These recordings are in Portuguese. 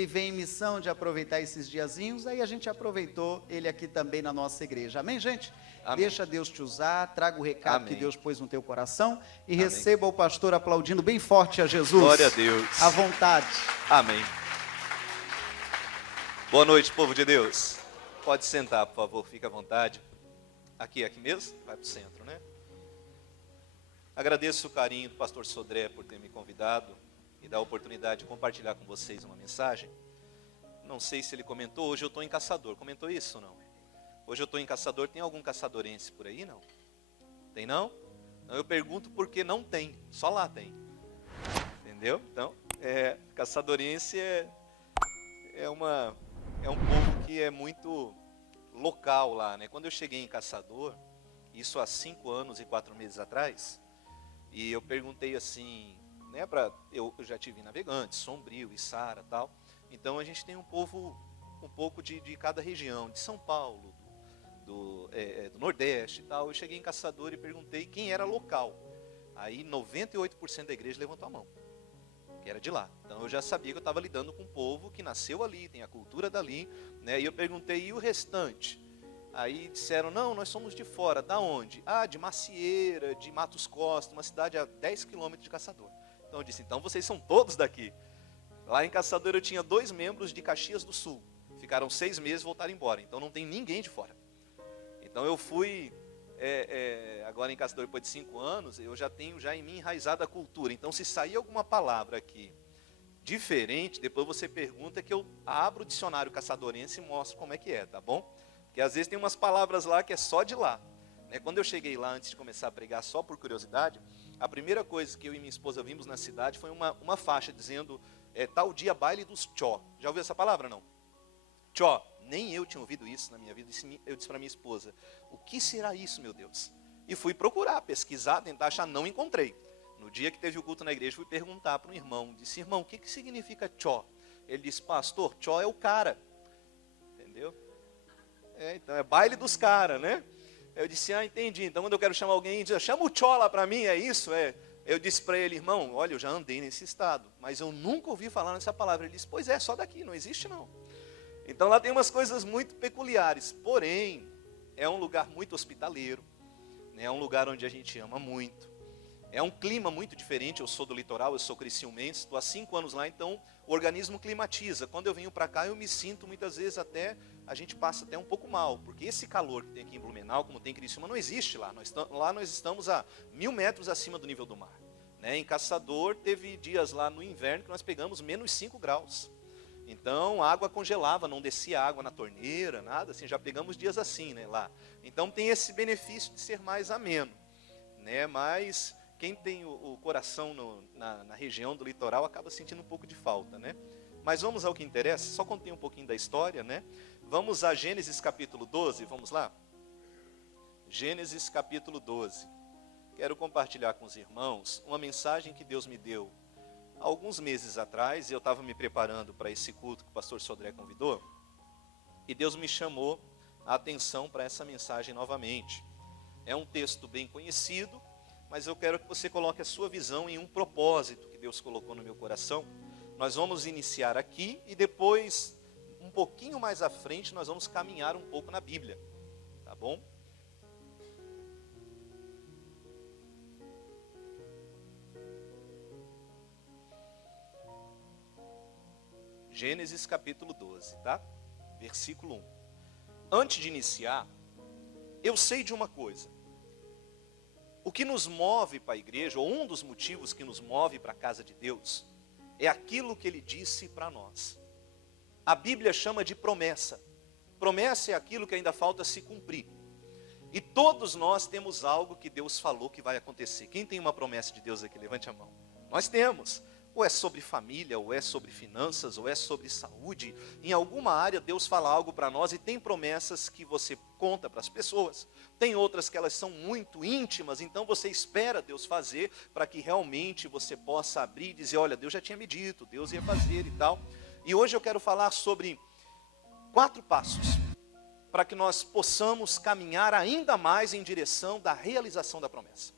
ele vem em missão de aproveitar esses diazinhos, aí a gente aproveitou ele aqui também na nossa igreja. Amém, gente? Amém. Deixa Deus te usar, traga o recado Amém. que Deus pôs no teu coração e Amém. receba o pastor aplaudindo bem forte a Jesus. Glória a Deus. À vontade. Amém. Boa noite, povo de Deus. Pode sentar, por favor, fique à vontade. Aqui mesmo? Vai para o centro, né? Agradeço o carinho do pastor Sodré por ter me convidado e dar a oportunidade de compartilhar com vocês uma mensagem. Não sei se ele comentou, hoje eu estou em Caçador. Comentou isso ou não? Hoje eu estou em Caçador, tem algum caçadorense por aí, não? Tem não? Então eu pergunto porque não tem, só lá tem. Entendeu? Então, caçadorense é um povo que é muito local lá, né? Quando eu cheguei em Caçador, isso há 5 anos e 4 meses atrás, e eu perguntei assim, né, eu já tive Navegantes, Sombrio, Içara, tal. Então a gente tem um povo um pouco de cada região, de São Paulo, do Nordeste e tal. Eu cheguei em Caçador e perguntei quem era local. Aí 98% da igreja levantou a mão, que era de lá. Então eu já sabia que eu estava lidando com um povo que nasceu ali, tem a cultura dali, né? E eu perguntei, e o restante? Aí disseram, não, nós somos de fora. Da onde? Ah, de Macieira, de Matos Costa, uma cidade a 10 quilômetros de Caçador. Então eu disse, então vocês são todos daqui. Lá em Caçador eu tinha 2 membros de Caxias do Sul. Ficaram 6 meses e voltaram embora. Então não tem ninguém de fora. Então eu fui, agora em Caçador, depois de 5 anos, eu já tenho em mim enraizada a cultura. Então se sair alguma palavra aqui diferente, depois você pergunta que eu abro o dicionário caçadorense e mostro como é que é, tá bom? Porque às vezes tem umas palavras lá que é só de lá. Né? Quando eu cheguei lá, antes de começar a pregar, só por curiosidade, a primeira coisa que eu e minha esposa vimos na cidade foi uma faixa dizendo, tal dia baile dos tchó. Já ouviu essa palavra, não? Tchó. Nem eu tinha ouvido isso na minha vida. Eu disse para minha esposa, o que será isso, meu Deus? E fui procurar, pesquisar, tentar achar, não encontrei. No dia que teve o culto na igreja, fui perguntar para um irmão. Disse, irmão, o que significa tchó? Ele disse, pastor, tchó é o cara. Entendeu? Então é baile dos caras, né? Eu disse, entendi. Então quando eu quero chamar alguém, diz, chama o tchó lá para mim, é isso? Eu disse para ele, irmão, olha, eu já andei nesse estado, mas eu nunca ouvi falar nessa palavra. Ele disse, pois é, só daqui, não existe não. Então lá tem umas coisas muito peculiares, porém, é um lugar muito hospitaleiro, né? É um lugar onde a gente ama muito. É um clima muito diferente, eu sou do litoral, eu sou criciumense, estou há 5 anos lá, então o organismo climatiza. Quando eu venho para cá, eu me sinto muitas vezes a gente passa até um pouco mal, porque esse calor que tem aqui em Blumenau, como tem em Criciúma, não existe lá. Lá nós estamos a 1000 metros acima do nível do mar. Né? Em Caçador, teve dias lá no inverno que nós pegamos menos 5 graus. Então, a água congelava, não descia água na torneira, nada assim, já pegamos dias assim, né, lá. Então, tem esse benefício de ser mais ameno, né, mas quem tem o coração na região do litoral acaba sentindo um pouco de falta, né. Mas vamos ao que interessa, só contei um pouquinho da história, né. Vamos a Gênesis capítulo 12, vamos lá? Gênesis capítulo 12. Quero compartilhar com os irmãos uma mensagem que Deus me deu alguns meses atrás. Eu estava me preparando para esse culto que o pastor Sodré convidou, e Deus me chamou a atenção para essa mensagem novamente. É um texto bem conhecido, mas eu quero que você coloque a sua visão em um propósito que Deus colocou no meu coração. Nós vamos iniciar aqui e depois, um pouquinho mais à frente, nós vamos caminhar um pouco na Bíblia, tá bom? Gênesis capítulo 12, tá? Versículo 1. Antes de iniciar, eu sei de uma coisa. O que nos move para a igreja, ou um dos motivos que nos move para a casa de Deus, é aquilo que Ele disse para nós. A Bíblia chama de promessa. Promessa é aquilo que ainda falta se cumprir. E todos nós temos algo que Deus falou que vai acontecer. Quem tem uma promessa de Deus aqui? Levante a mão. Nós temos. Ou é sobre família, ou é sobre finanças, ou é sobre saúde. Em alguma área Deus fala algo para nós, e tem promessas que você conta para as pessoas. Tem outras que elas são muito íntimas, então você espera Deus fazer para que realmente você possa abrir e dizer, olha, Deus já tinha me dito, Deus ia fazer e tal. E hoje eu quero falar sobre 4 passos para que nós possamos caminhar ainda mais em direção da realização da promessa.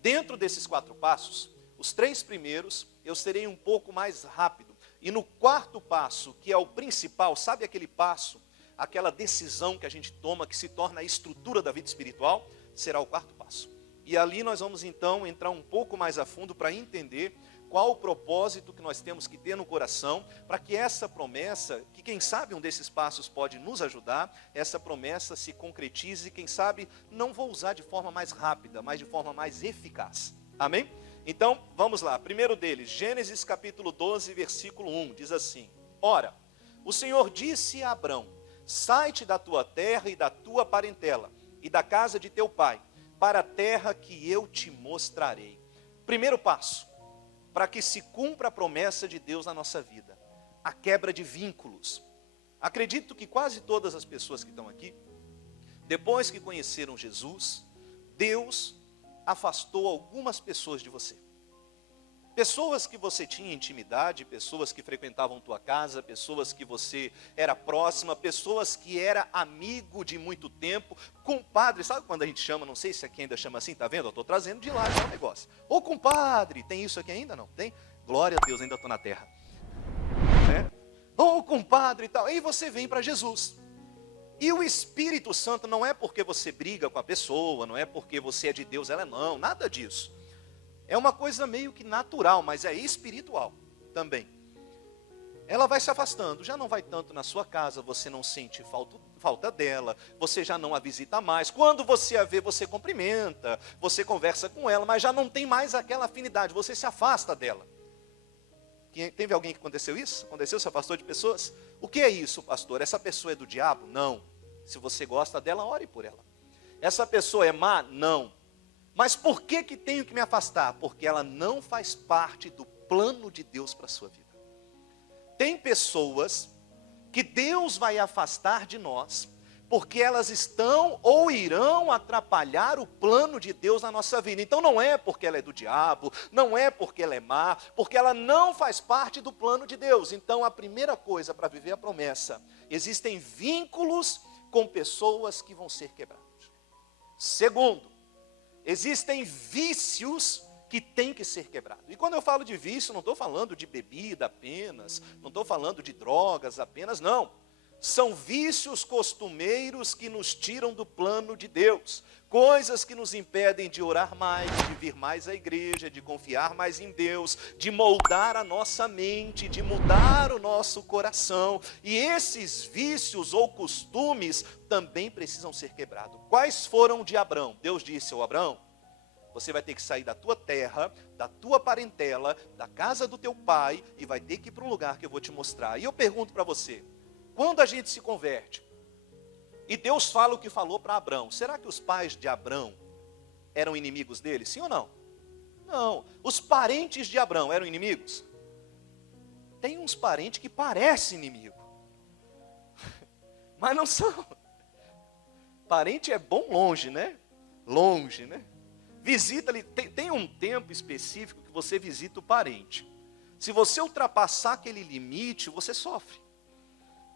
Dentro desses 4 passos, os 3 primeiros, eu serei um pouco mais rápido. E no quarto passo, que é o principal, sabe aquele passo, aquela decisão que a gente toma, que se torna a estrutura da vida espiritual? Será o quarto passo. E ali nós vamos então entrar um pouco mais a fundo para entender qual o propósito que nós temos que ter no coração, para que essa promessa, que quem sabe um desses passos pode nos ajudar, essa promessa se concretize, quem sabe, não vou usar de forma mais rápida, mas de forma mais eficaz. Amém? Então, vamos lá. Primeiro deles, Gênesis capítulo 12, versículo 1, diz assim: Ora, o Senhor disse a Abrão: sai-te da tua terra e da tua parentela, e da casa de teu pai, para a terra que eu te mostrarei. Primeiro passo, para que se cumpra a promessa de Deus na nossa vida, a quebra de vínculos. Acredito que quase todas as pessoas que estão aqui, depois que conheceram Jesus, Deus afastou algumas pessoas de você. Pessoas que você tinha intimidade, pessoas que frequentavam tua casa, pessoas que você era próxima, pessoas que era amigo de muito tempo, compadre, sabe quando a gente chama, não sei se aqui ainda chama assim, tá vendo? Eu estou trazendo de lá já o negócio. Ô compadre, tem isso aqui ainda? Não, tem? Glória a Deus, ainda estou na terra. Né? Ô compadre e tal, aí você vem para Jesus. E o Espírito Santo não é porque você briga com a pessoa, não é porque você é de Deus, ela não, nada disso. É uma coisa meio que natural, mas é espiritual também. Ela vai se afastando, já não vai tanto na sua casa, você não sente falta dela, você já não a visita mais. Quando você a vê, você cumprimenta, você conversa com ela, mas já não tem mais aquela afinidade, você se afasta dela. Teve alguém que aconteceu isso? Aconteceu, se afastou de pessoas? O que é isso, pastor? Essa pessoa é do diabo? Não. Se você gosta dela, ore por ela. Essa pessoa é má? Não. Mas por que tenho que me afastar? Porque ela não faz parte do plano de Deus para a sua vida. Tem pessoas que Deus vai afastar de nós, porque elas estão ou irão atrapalhar o plano de Deus na nossa vida. Então não é porque ela é do diabo, não é porque ela é má, porque ela não faz parte do plano de Deus. Então a primeira coisa para viver a promessa, existem vínculos com pessoas que vão ser quebrados. Segundo, existem vícios que têm que ser quebrados. E quando eu falo de vício, não estou falando de bebida apenas, não estou falando de drogas apenas, não. São vícios costumeiros que nos tiram do plano de Deus. Coisas que nos impedem de orar mais, de vir mais à igreja, de confiar mais em Deus, de moldar a nossa mente, de mudar o nosso coração. E esses vícios ou costumes também precisam ser quebrados. Quais foram de Abrão? Deus disse ao Abrão: você vai ter que sair da tua terra, da tua parentela, da casa do teu pai, e vai ter que ir para um lugar que eu vou te mostrar. E eu pergunto para você, quando a gente se converte, e Deus fala o que falou para Abrão, será que os pais de Abrão eram inimigos dele? Sim ou não? Não. Os parentes de Abrão eram inimigos? Tem uns parentes que parecem inimigo, mas não são. Parente é bom longe, né? Longe, né? Visita ali, tem um tempo específico que você visita o parente. Se você ultrapassar aquele limite, você sofre.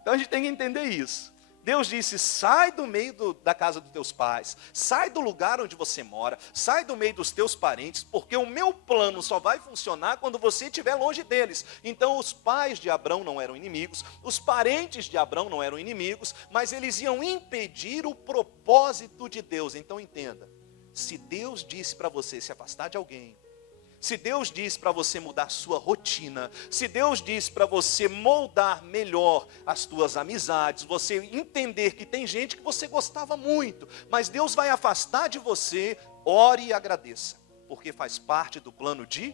Então a gente tem que entender isso. Deus disse, sai do meio da casa dos teus pais, sai do lugar onde você mora, sai do meio dos teus parentes, porque o meu plano só vai funcionar quando você estiver longe deles. Então os pais de Abrão não eram inimigos, os parentes de Abrão não eram inimigos, mas eles iam impedir o propósito de Deus. Então entenda, se Deus disse para você se afastar de alguém, se Deus diz para você mudar sua rotina, se Deus diz para você moldar melhor as tuas amizades, você entender que tem gente que você gostava muito, mas Deus vai afastar de você, ore e agradeça, porque faz parte do plano de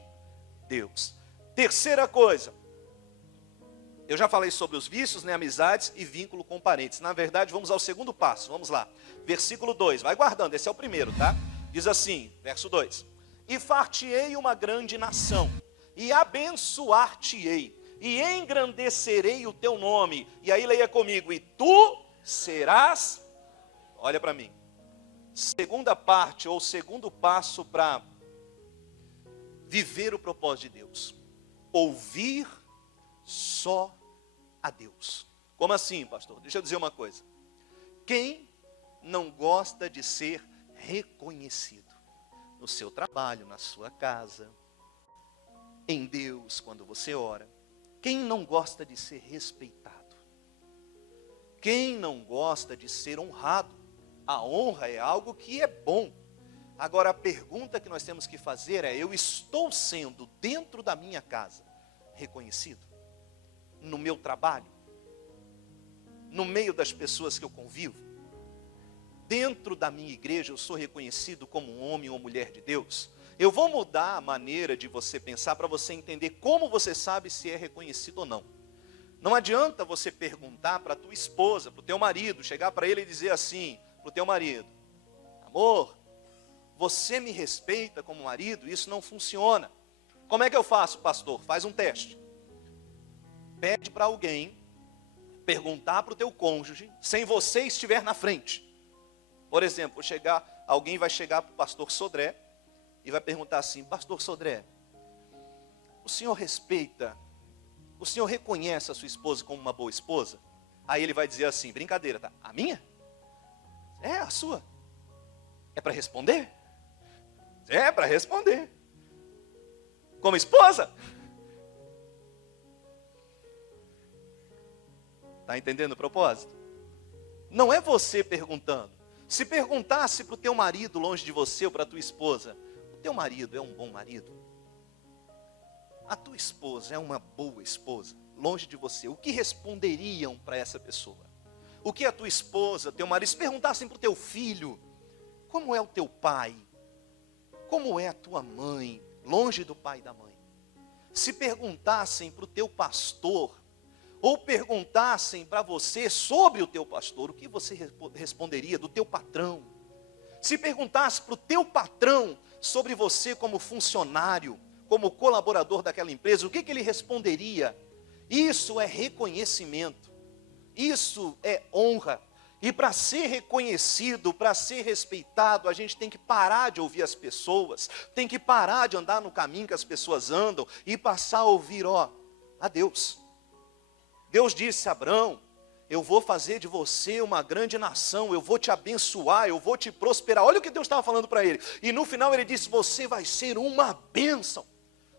Deus. Terceira coisa, eu já falei sobre os vícios, né, amizades e vínculo com parentes. Na verdade, vamos ao segundo passo, vamos lá. Versículo 2, vai guardando, esse é o primeiro, tá? Diz assim, verso 2. E far-te-ei uma grande nação, e abençoar-te-ei, e engrandecerei o teu nome. E aí leia comigo, e tu serás, olha para mim, segunda parte, ou segundo passo para viver o propósito de Deus. Ouvir só a Deus. Como assim, pastor? Deixa eu dizer uma coisa. Quem não gosta de ser reconhecido? No seu trabalho, na sua casa, em Deus, quando você ora. Quem não gosta de ser respeitado? Quem não gosta de ser honrado? A honra é algo que é bom. Agora a pergunta que nós temos que fazer é: eu estou sendo, dentro da minha casa, reconhecido? No meu trabalho? No meio das pessoas que eu convivo? Dentro da minha igreja eu sou reconhecido como um homem ou mulher de Deus? Eu vou mudar a maneira de você pensar para você entender como você sabe se é reconhecido ou não. Não adianta você perguntar para a tua esposa, para o teu marido, chegar para ele e dizer assim, para o teu marido: amor, você me respeita como marido? Isso não funciona. Como é que eu faço, pastor? Faz um teste. Pede para alguém perguntar para o teu cônjuge, sem você estiver na frente. Por exemplo, alguém vai chegar para o pastor Sodré e vai perguntar assim: pastor Sodré, o senhor respeita, o senhor reconhece a sua esposa como uma boa esposa? Aí ele vai dizer assim: brincadeira, tá? A minha? É, a sua. É para responder? É para responder. Como esposa? Está entendendo o propósito? Não é você perguntando. Se perguntasse para o teu marido longe de você ou para a tua esposa: o teu marido é um bom marido? A tua esposa é uma boa esposa? Longe de você, o que responderiam para essa pessoa? O que a tua esposa, teu marido, se perguntassem para o teu filho: como é o teu pai? Como é a tua mãe? Longe do pai e da mãe. Se perguntassem para o teu pastor, ou perguntassem para você sobre o teu pastor, o que você responderia? Do teu patrão? Se perguntasse para o teu patrão sobre você como funcionário, como colaborador daquela empresa, o que ele responderia? Isso é reconhecimento, isso é honra. E para ser reconhecido, para ser respeitado, a gente tem que parar de ouvir as pessoas, tem que parar de andar no caminho que as pessoas andam e passar a ouvir, a Deus. Deus disse a Abraão: eu vou fazer de você uma grande nação, eu vou te abençoar, eu vou te prosperar. Olha o que Deus estava falando para ele. E no final ele disse: você vai ser uma bênção.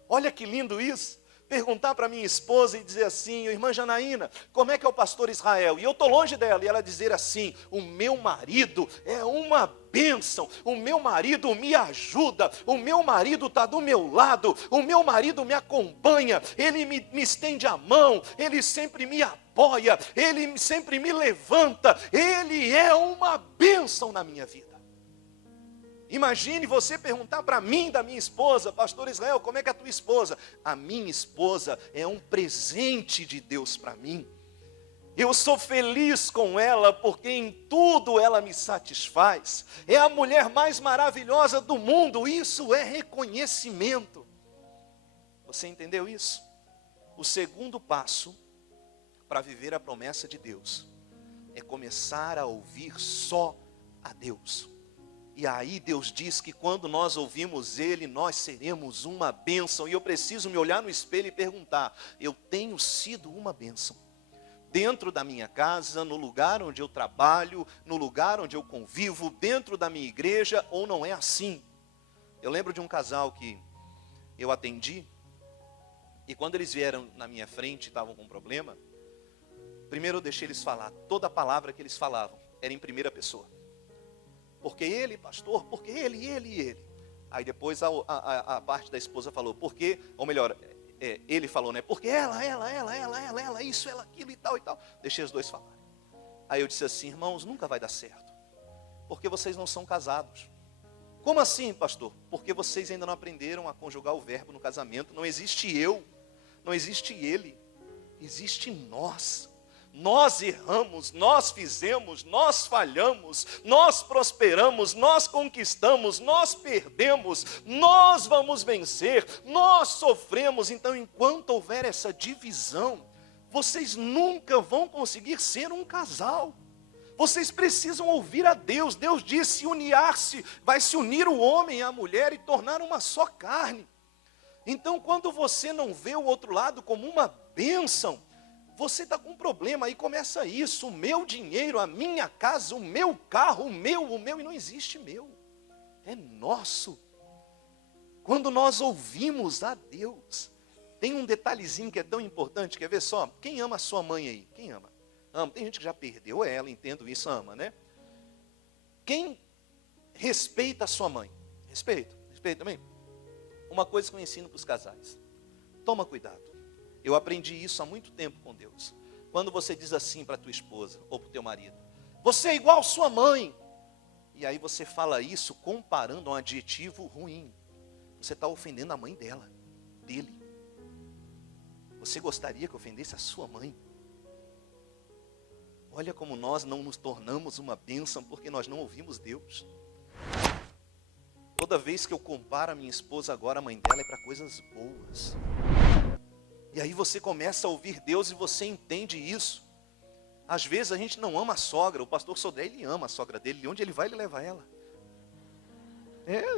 Olha que lindo isso. Perguntar para minha esposa e dizer assim: irmã Janaína, como é que é o pastor Israel? E eu estou longe dela, e ela dizer assim: o meu marido é uma bênção, o meu marido me ajuda, o meu marido está do meu lado, o meu marido me acompanha, ele me estende a mão, ele sempre me apoia, ele sempre me levanta, ele é uma bênção na minha vida. Imagine você perguntar para mim da minha esposa: pastor Israel, como é que é a tua esposa? A minha esposa é um presente de Deus para mim. Eu sou feliz com ela porque em tudo ela me satisfaz. É a mulher mais maravilhosa do mundo. Isso é reconhecimento. Você entendeu isso? O segundo passo para viver a promessa de Deus é começar a ouvir só a Deus. E aí Deus diz que quando nós ouvimos Ele, nós seremos uma bênção. E eu preciso me olhar no espelho e perguntar: eu tenho sido uma bênção? Dentro da minha casa, no lugar onde eu trabalho, no lugar onde eu convivo, dentro da minha igreja, ou não é assim? Eu lembro de um casal que eu atendi, e quando eles vieram na minha frente e estavam com um problema, primeiro eu deixei eles falar. Toda a palavra que eles falavam era em primeira pessoa. Porque ele, pastor, porque ele. Aí depois a parte da esposa falou: porque, ou melhor, ele falou, né? Porque ela, isso, ela, aquilo e tal e tal. Deixei os dois falarem. Aí eu disse assim: irmãos, nunca vai dar certo, porque vocês não são casados. Como assim, pastor? Porque vocês ainda não aprenderam a conjugar o verbo no casamento. Não existe eu, não existe ele, existe nós. Nós erramos, nós fizemos, nós falhamos, nós prosperamos, nós conquistamos, nós perdemos, nós vamos vencer, nós sofremos. Então, enquanto houver essa divisão, vocês nunca vão conseguir ser um casal. Vocês precisam ouvir a Deus. Deus disse: unir-se, vai se unir o homem e a mulher e tornar uma só carne. Então, quando você não vê o outro lado como uma bênção, você está com um problema. Aí começa isso: o meu dinheiro, a minha casa, o meu carro, o meu, e não existe meu, é nosso. Quando nós ouvimos a Deus, Tem um detalhezinho que é tão importante, quer ver só? Quem ama a sua mãe aí? Quem ama? Ama. Tem gente que já perdeu ela, entendo isso, ama, né? Quem respeita a sua mãe? Respeita também. Uma coisa que eu ensino para os casais. Toma cuidado. Eu aprendi isso há muito tempo com Deus. Quando você diz assim para a tua esposa ou para o teu marido, você é igual sua mãe. E aí você fala isso comparando um adjetivo ruim. Você está ofendendo a mãe dele. Você gostaria que ofendesse a sua mãe? Olha como nós não nos tornamos uma bênção porque nós não ouvimos Deus. Toda vez que eu comparo a minha esposa agora, a mãe dela é para coisas boas. E aí você começa a ouvir Deus e você entende isso. Às vezes a gente não ama a sogra. O pastor Sodré, ele ama a sogra dele. Onde ele vai, ele leva ela.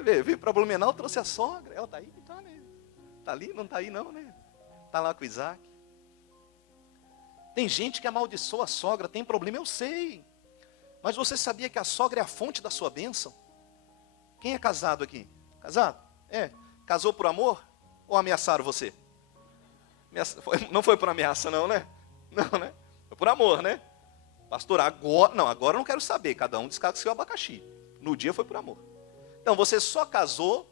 Veio para Blumenau, trouxe a sogra. Ela está aí? Tá, né? Tá ali? Não está aí não, né? Está lá com o Isaac. Tem gente que amaldiçoa a sogra, tem problema, eu sei. Mas você sabia que a sogra é a fonte da sua bênção? Quem é casado aqui? Casado? Casou por amor? Ou ameaçaram você? Não foi por ameaça não, né? Não, né? Foi por amor, né? Pastor, agora eu não quero saber. Cada um descasca seu abacaxi. No dia foi por amor. Então você só casou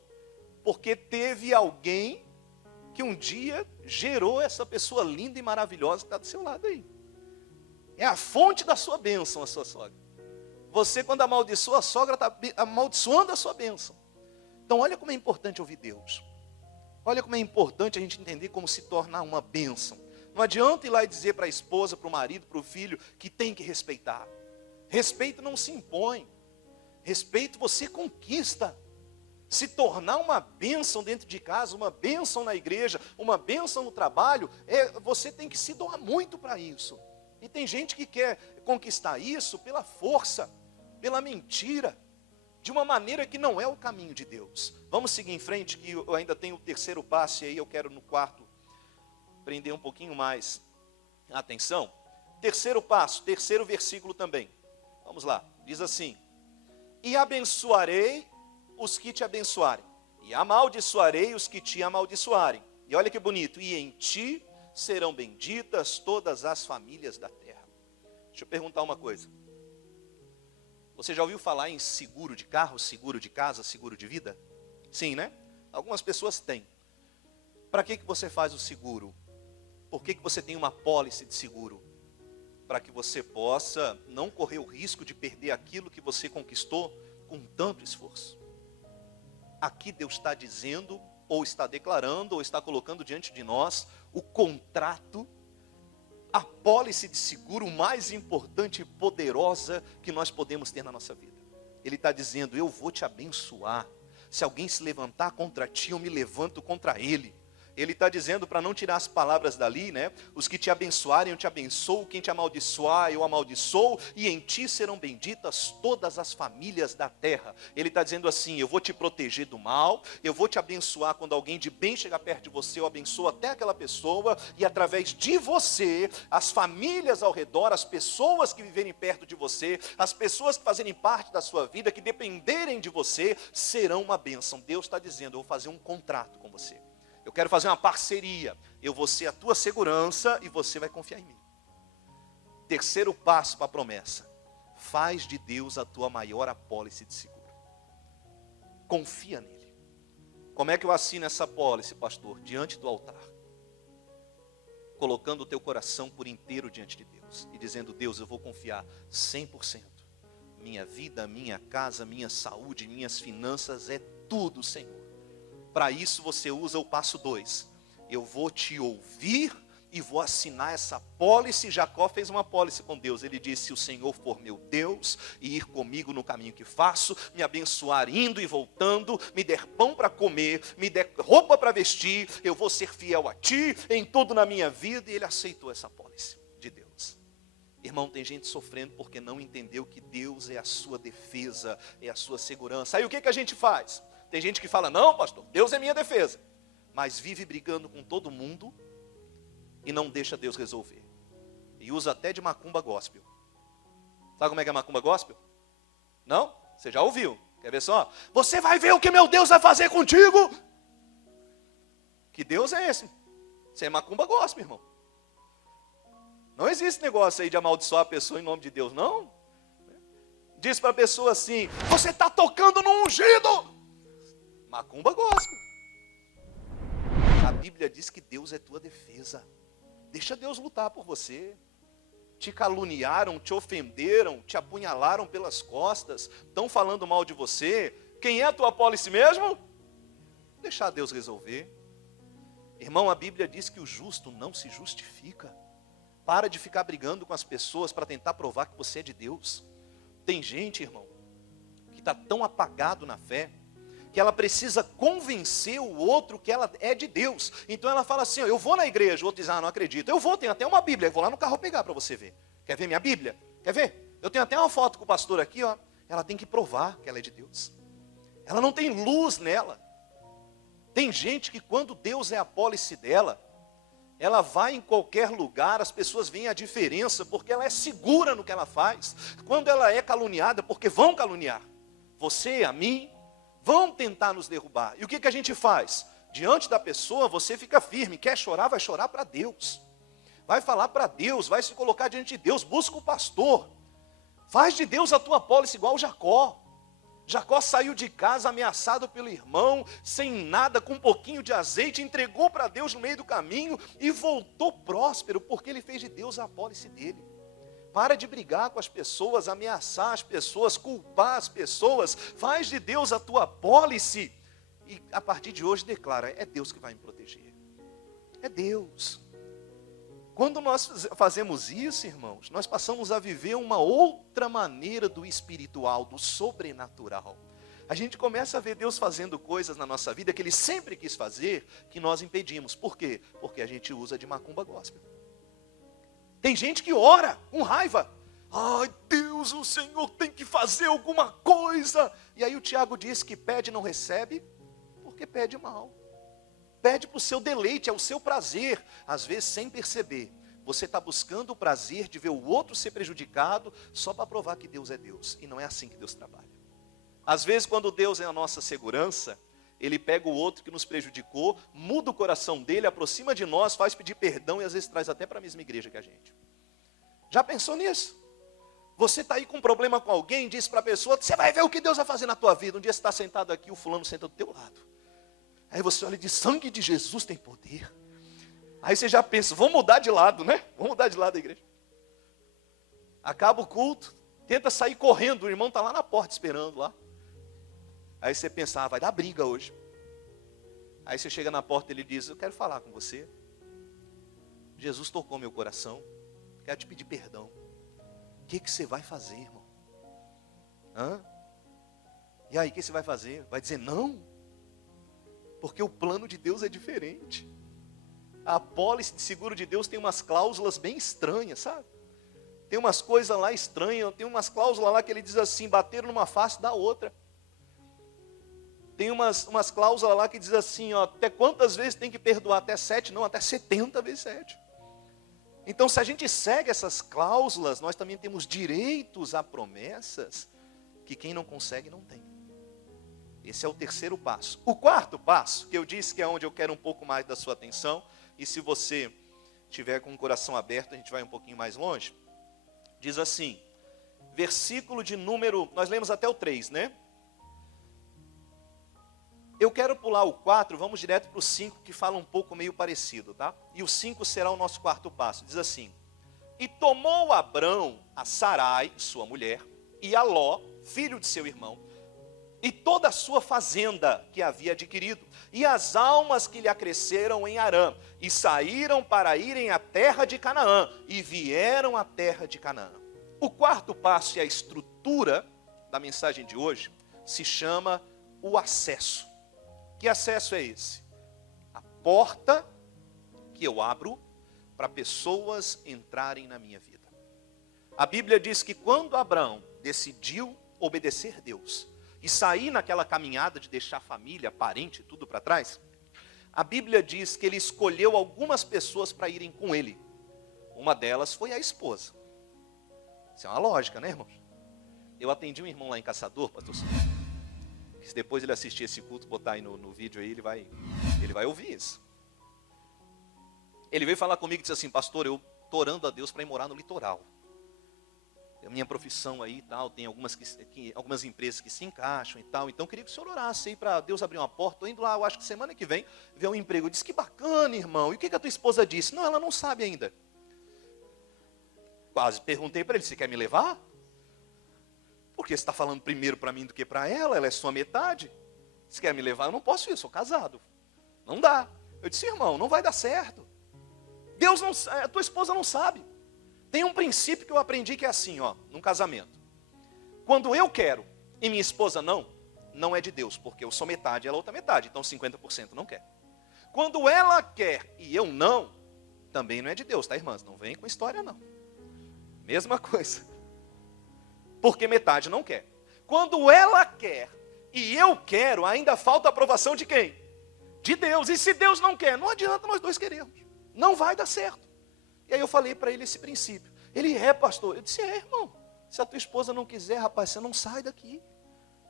porque teve alguém que um dia gerou essa pessoa linda e maravilhosa que está do seu lado aí. É a fonte da sua bênção, a sua sogra. Você, quando amaldiçoa a sogra, está amaldiçoando a sua bênção. Então, olha como é importante ouvir Deus. Olha como é importante a gente entender como se tornar uma bênção. Não adianta ir lá e dizer para a esposa, para o marido, para o filho, que tem que respeitar. Respeito não se impõe. Respeito você conquista. Se tornar uma bênção dentro de casa, uma bênção na igreja, uma bênção no trabalho, você tem que se doar muito para isso. E tem gente que quer conquistar isso pela força, pela mentira, de uma maneira que não é o caminho de Deus. Vamos seguir em frente, que eu ainda tenho o terceiro passo, e aí eu quero no quarto prender um pouquinho mais a atenção. Terceiro passo, terceiro versículo também. Vamos lá, diz assim: e abençoarei os que te abençoarem, e amaldiçoarei os que te amaldiçoarem. E olha que bonito, e em ti serão benditas todas as famílias da terra. Deixa eu perguntar uma coisa. Você já ouviu falar em seguro de carro, seguro de casa, seguro de vida? Sim, né? Algumas pessoas têm. Para que você faz o seguro? Por que você tem uma apólice de seguro? Para que você possa não correr o risco de perder aquilo que você conquistou com tanto esforço. Aqui Deus está dizendo, ou está declarando, ou está colocando diante de nós o contrato, a apólice de seguro mais importante e poderosa que nós podemos ter na nossa vida. Ele está dizendo: eu vou te abençoar. Se alguém se levantar contra ti, eu me levanto contra ele. Ele está dizendo, para não tirar as palavras dali, né? Os que te abençoarem, eu te abençoo. Quem te amaldiçoar, eu amaldiçoo. E em ti serão benditas todas as famílias da terra. Ele está dizendo assim: eu vou te proteger do mal. Eu vou te abençoar quando alguém de bem chegar perto de você. Eu abençoo até aquela pessoa. E através de você, as famílias ao redor, as pessoas que viverem perto de você, as pessoas que fazerem parte da sua vida, que dependerem de você, serão uma bênção. Deus está dizendo: eu vou fazer um contrato com você. Eu quero fazer uma parceria. Eu vou ser a tua segurança e você vai confiar em mim. Terceiro passo para a promessa: faz de Deus a tua maior apólice de seguro. Confia nele. Como é que eu assino essa apólice, pastor? Diante do altar. Colocando o teu coração por inteiro diante de Deus. E dizendo: Deus, eu vou confiar 100%. Minha vida, minha casa, minha saúde, minhas finanças, é tudo, Senhor. Para isso você usa o passo 2. Eu vou te ouvir e vou assinar essa apólice. Jacó fez uma apólice com Deus. Ele disse: se o Senhor for meu Deus e ir comigo no caminho que faço, me abençoar indo e voltando, me der pão para comer, me der roupa para vestir, eu vou ser fiel a ti em tudo na minha vida. E ele aceitou essa apólice de Deus. Irmão, tem gente sofrendo porque não entendeu que Deus é a sua defesa, é a sua segurança. Aí o que a gente faz? Tem gente que fala: não, pastor, Deus é minha defesa. Mas vive brigando com todo mundo e não deixa Deus resolver. E usa até de macumba gospel. Sabe como é que é macumba gospel? Não? Você já ouviu. Quer ver só? Você vai ver o que meu Deus vai fazer contigo. Que Deus é esse? Isso é macumba gospel, irmão. Não existe negócio aí de amaldiçoar a pessoa em nome de Deus, não. Diz para a pessoa assim: você está tocando no ungido. Macumba gospel. A Bíblia diz que Deus é tua defesa. Deixa Deus lutar por você. Te caluniaram, te ofenderam, te apunhalaram pelas costas, estão falando mal de você. Quem é a tua apólice mesmo? Deixar Deus resolver. Irmão, a Bíblia diz que o justo não se justifica. Para de ficar brigando com as pessoas para tentar provar que você é de Deus. Tem gente, irmão, que está tão apagado na fé, que ela precisa convencer o outro que ela é de Deus. Então ela fala assim: eu vou na igreja. O outro diz: não acredito. Eu vou, tenho até uma Bíblia, eu vou lá no carro pegar para você ver. Quer ver minha Bíblia? Quer ver? Eu tenho até uma foto com o pastor aqui, ó. Ela tem que provar que ela é de Deus. Ela não tem luz nela. Tem gente que quando Deus é a apólice dela, ela vai em qualquer lugar, as pessoas veem a diferença, porque ela é segura no que ela faz. Quando ela é caluniada, porque vão caluniar você, a mim, vão tentar nos derrubar. E o que a gente faz? Diante da pessoa, você fica firme. Quer chorar, vai chorar para Deus. Vai falar para Deus, vai se colocar diante de Deus. Busca o pastor. Faz de Deus a tua apólice igual Jacó. Jacó saiu de casa ameaçado pelo irmão, sem nada, com um pouquinho de azeite, entregou para Deus no meio do caminho e voltou próspero, porque ele fez de Deus a apólice dele. Para de brigar com as pessoas, ameaçar as pessoas, culpar as pessoas. Faz de Deus a tua apólice. E a partir de hoje declara: é Deus que vai me proteger. É Deus. Quando nós fazemos isso, irmãos, nós passamos a viver uma outra maneira do espiritual, do sobrenatural. A gente começa a ver Deus fazendo coisas na nossa vida que Ele sempre quis fazer, que nós impedimos. Por quê? Porque a gente usa de macumba gospel. Tem gente que ora com raiva. Ai, Deus, o Senhor tem que fazer alguma coisa. E aí o Tiago diz que pede e não recebe, porque pede mal. Pede para o seu deleite, é o seu prazer. Às vezes, sem perceber, você está buscando o prazer de ver o outro ser prejudicado, só para provar que Deus é Deus. E não é assim que Deus trabalha. Às vezes, quando Deus é a nossa segurança, Ele pega o outro que nos prejudicou, muda o coração dele, aproxima de nós, faz pedir perdão e às vezes traz até para a mesma igreja que a gente. Já pensou nisso? Você está aí com um problema com alguém, diz para a pessoa: você vai ver o que Deus vai fazer na tua vida. Um dia você está sentado aqui, o fulano senta do teu lado. Aí você olha e diz: sangue de Jesus tem poder. Aí você já pensa: vamos mudar de lado, né? Vamos mudar de lado da igreja. Acaba o culto, tenta sair correndo, o irmão está lá na porta esperando lá. Aí você pensa: vai dar briga hoje. Aí você chega na porta e ele diz: eu quero falar com você. Jesus tocou meu coração, quero te pedir perdão. O que você vai fazer, irmão? E aí, o que você vai fazer? Vai dizer não? Porque o plano de Deus é diferente. A apólice de seguro de Deus tem umas cláusulas bem estranhas, sabe? Tem umas coisas lá estranhas, tem umas cláusulas lá que ele diz assim: bater numa face da outra. Tem umas cláusulas lá que diz assim, ó, até quantas vezes tem que perdoar? Até 7? Não, até 70 vezes 7. Então, se a gente segue essas cláusulas, nós também temos direitos a promessas que quem não consegue não tem. Esse é o terceiro passo. O quarto passo, que eu disse que é onde eu quero um pouco mais da sua atenção, e se você tiver com o coração aberto, a gente vai um pouquinho mais longe, diz assim, versículo de número, nós lemos até o 3, né? Eu quero pular o 4, vamos direto para o 5, que fala um pouco meio parecido, tá? E o 5 será o nosso quarto passo, diz assim, e tomou Abrão a Sarai, sua mulher, e a Ló, filho de seu irmão, e toda a sua fazenda que havia adquirido, e as almas que lhe acresceram em Harã, e saíram para irem à terra de Canaã, e vieram à terra de Canaã. O quarto passo e a estrutura da mensagem de hoje se chama o acesso. Que acesso é esse? A porta que eu abro para pessoas entrarem na minha vida. A Bíblia diz que quando Abraão decidiu obedecer a Deus, e sair naquela caminhada de deixar família, parente, tudo para trás, a Bíblia diz que ele escolheu algumas pessoas para irem com ele. Uma delas foi a esposa. Isso é uma lógica, né, irmãos? Eu atendi um irmão lá em Caçador, pastor. Se depois ele assistir esse culto, botar aí no vídeo aí, ele vai ouvir isso. Ele veio falar comigo e disse assim: pastor, eu estou orando a Deus para ir morar no litoral. A minha profissão aí e tal, tem algumas empresas que se encaixam e tal, então eu queria que o senhor orasse aí para Deus abrir uma porta. Estou indo lá, eu acho que semana que vem, ver um emprego. Eu disse: que bacana, irmão. E o que a tua esposa disse? Não, ela não sabe ainda. Quase perguntei para ele: você quer me levar? Porque você está falando primeiro para mim do que para ela, ela é sua metade. Você quer me levar? Eu não posso ir, eu sou casado. Não dá. Eu disse: irmão, não vai dar certo. Deus não, a tua esposa não sabe. Tem um princípio que eu aprendi que é assim, ó, num casamento. Quando eu quero e minha esposa não é de Deus, porque eu sou metade e ela é outra metade, então 50% não quer. Quando ela quer e eu não, também não é de Deus, tá, irmãs? Não vem com história, não. Mesma coisa. Porque metade não quer. Quando ela quer e eu quero, ainda falta a aprovação de quem? De Deus. E se Deus não quer, não adianta nós dois queremos. Não vai dar certo. E aí eu falei para ele esse princípio. Ele: pastor. Eu disse: irmão, se a tua esposa não quiser, rapaz, você não sai daqui.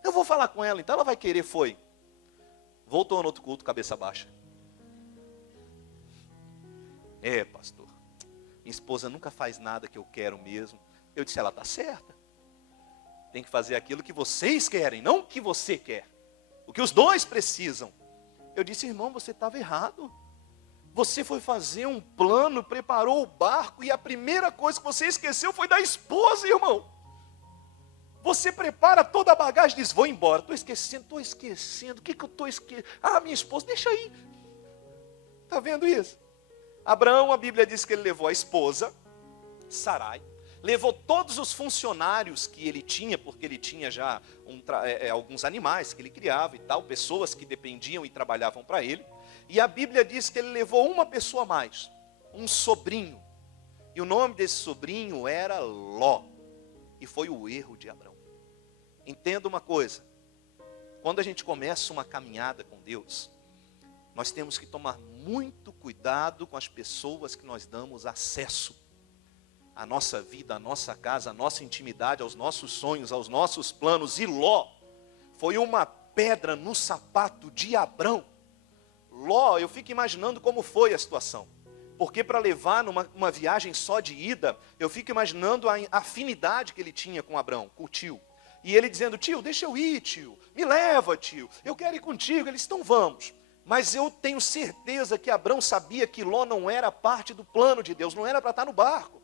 Eu vou falar com ela, então ela vai querer, foi. Voltou no outro culto, cabeça baixa. Pastor, minha esposa nunca faz nada que eu quero mesmo. Eu disse: ela está certa. Tem que fazer aquilo que vocês querem, não o que você quer. O que os dois precisam. Eu disse: irmão, você estava errado. Você foi fazer um plano, preparou o barco e a primeira coisa que você esqueceu foi da esposa, irmão. Você prepara toda a bagagem e diz: vou embora, estou esquecendo. O que eu estou esquecendo? Minha esposa, deixa aí. Está vendo isso? Abraão, a Bíblia diz que ele levou a esposa, Sarai, levou todos os funcionários que ele tinha, porque ele tinha já alguns animais que ele criava e tal, pessoas que dependiam e trabalhavam para ele. E a Bíblia diz que ele levou uma pessoa a mais, um sobrinho. E o nome desse sobrinho era Ló. E foi o erro de Abraão. Entenda uma coisa. Quando a gente começa uma caminhada com Deus, nós temos que tomar muito cuidado com as pessoas que nós damos acesso à nossa vida, à nossa casa, à nossa intimidade, aos nossos sonhos, aos nossos planos. E Ló foi uma pedra no sapato de Abraão. Ló, eu fico imaginando como foi a situação. Porque para levar numa viagem só de ida, eu fico imaginando a afinidade que ele tinha com Abraão, com o tio. E ele dizendo: tio, deixa eu ir, tio. Me leva, tio. Eu quero ir contigo. Eles: então vamos. Mas eu tenho certeza que Abraão sabia que Ló não era parte do plano de Deus, não era para estar no barco.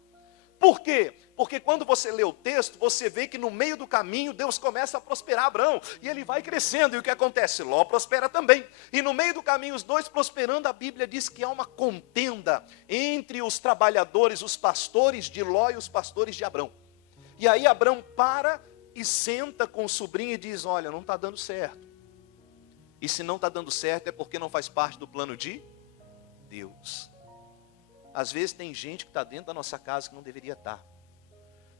Por quê? Porque quando você lê o texto, você vê que no meio do caminho Deus começa a prosperar Abraão. E ele vai crescendo. E o que acontece? Ló prospera também. E no meio do caminho, os dois prosperando, a Bíblia diz que há uma contenda entre os trabalhadores, os pastores de Ló e os pastores de Abraão. E aí Abraão para e senta com o sobrinho e diz: olha, não está dando certo. E se não está dando certo é porque não faz parte do plano de Deus. Às vezes tem gente que está dentro da nossa casa que não deveria estar.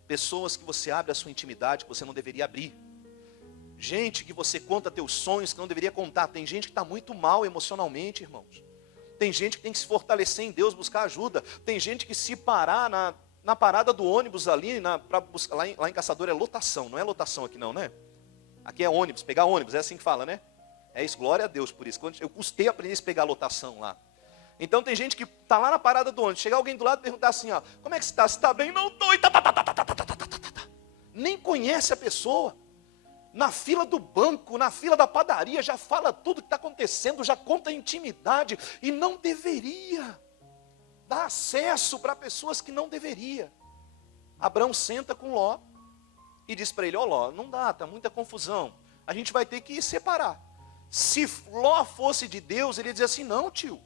Pessoas que você abre a sua intimidade que você não deveria abrir. Gente que você conta teus sonhos que não deveria contar. Tem gente que está muito mal emocionalmente, irmãos. Tem gente que tem que se fortalecer em Deus, buscar ajuda. Tem gente que se parar na parada do ônibus ali, lá em Caçador é lotação. Não é lotação aqui não, né? Aqui é ônibus, pegar ônibus, é assim que fala, né? É isso, glória a Deus por isso. Eu custei aprender a pegar lotação lá. Então tem gente que está lá na parada do ônibus, chegar alguém do lado e perguntar assim, ó: como é que você está? Você está bem? Não estou. Nem conhece a pessoa. Na fila do banco, na fila da padaria, já fala tudo que está acontecendo, já conta a intimidade. E não deveria dar acesso para pessoas que não deveria. Abraão senta com Ló e diz para ele: ó Ló, não dá, está muita confusão. A gente vai ter que separar. Se Ló fosse de Deus, ele ia dizer assim: não, tio,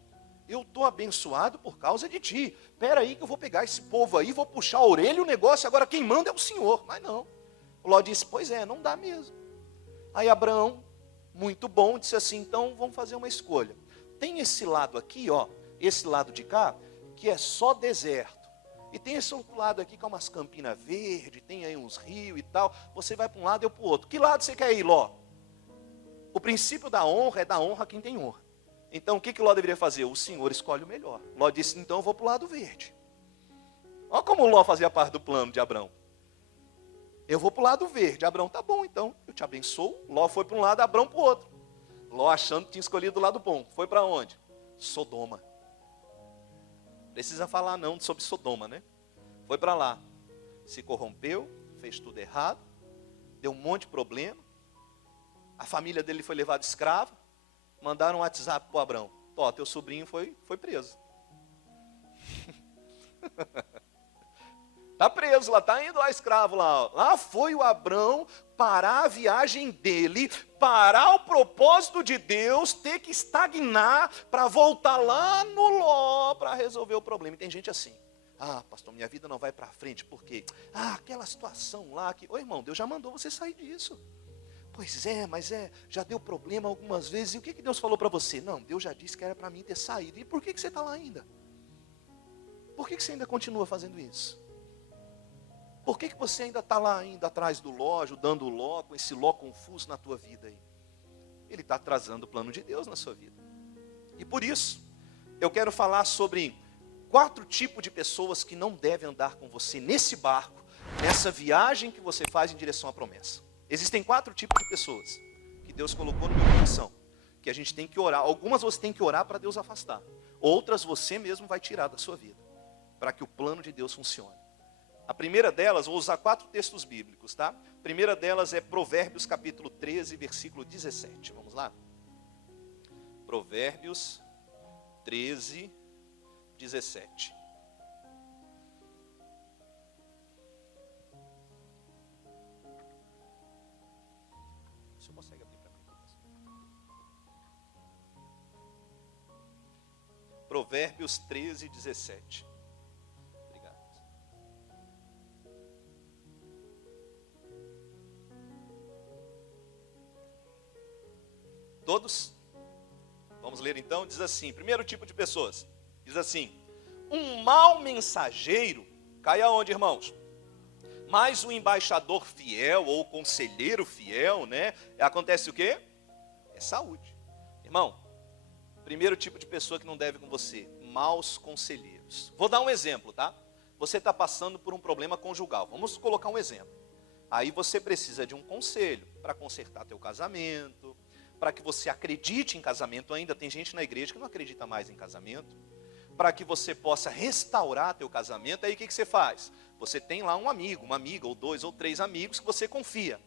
eu estou abençoado por causa de ti. Espera aí que eu vou pegar esse povo aí, vou puxar a orelha e o negócio, agora quem manda é o Senhor. Mas não. O Ló disse: pois é, não dá mesmo. Aí Abraão, muito bom, disse assim: então vamos fazer uma escolha. Tem esse lado aqui, ó, esse lado de cá, que é só deserto. E tem esse outro lado aqui, que é umas campinas verdes, tem aí uns rios e tal. Você vai para um lado e eu para o outro. Que lado você quer ir, Ló? O princípio da honra é da honra a quem tem honra. Então o que Ló deveria fazer? O Senhor escolhe o melhor. Ló disse: então eu vou para o lado verde. Olha como Ló fazia parte do plano de Abraão. Eu vou para o lado verde. Abraão: tá bom, então eu te abençoo. Ló foi para um lado, Abraão para o outro. Ló achando que tinha escolhido o lado bom. Foi para onde? Sodoma. Precisa falar não sobre Sodoma, né? Foi para lá, se corrompeu, fez tudo errado, deu um monte de problema. A família dele foi levada escrava. Mandaram um WhatsApp para o Abrão. Ó, teu sobrinho foi preso. Está preso lá, está indo lá escravo lá. Lá foi o Abrão parar a viagem dele, parar o propósito de Deus, ter que estagnar para voltar lá no Ló para resolver o problema. E tem gente assim. Ah, pastor, minha vida não vai para frente, por quê? Ah, aquela situação lá que... Ô irmão, Deus já mandou você sair disso. Pois é, mas já deu problema algumas vezes. E o que Deus falou para você? Não, Deus já disse que era para mim ter saído. E por que você está lá ainda? Por que você ainda continua fazendo isso? Por que você ainda está lá ainda atrás do Ló, ajudando o Ló, com esse Ló confuso na tua vida aí? Ele está atrasando o plano de Deus na sua vida. E por isso, eu quero falar sobre 4 tipos de pessoas que não devem andar com você nesse barco, nessa viagem que você faz em direção à promessa. Existem 4 tipos de pessoas que Deus colocou no meu coração, que a gente tem que orar. Algumas você tem que orar para Deus afastar. Outras você mesmo vai tirar da sua vida, para que o plano de Deus funcione. A primeira delas, vou usar 4 textos bíblicos, tá? A primeira delas é Provérbios capítulo 13, versículo 17. Vamos lá? Provérbios 13, 17. Você consegue abrir para mim? Provérbios 13, 17. Todos? Vamos ler então, diz assim, primeiro tipo de pessoas, diz assim, um mau mensageiro, cai aonde, irmãos? Mas o embaixador fiel, ou conselheiro fiel, né, acontece o quê? É saúde. Irmão, primeiro tipo de pessoa que não deve com você, maus conselheiros. Vou dar um exemplo, tá? Você está passando por um problema conjugal, vamos colocar um exemplo. Aí você precisa de um conselho para consertar teu casamento, para que você acredite em casamento ainda. Tem gente na igreja que não acredita mais em casamento. Para que você possa restaurar teu casamento, aí o que você faz? Você tem lá um amigo, uma amiga, ou 2 ou 3 amigos que você confia.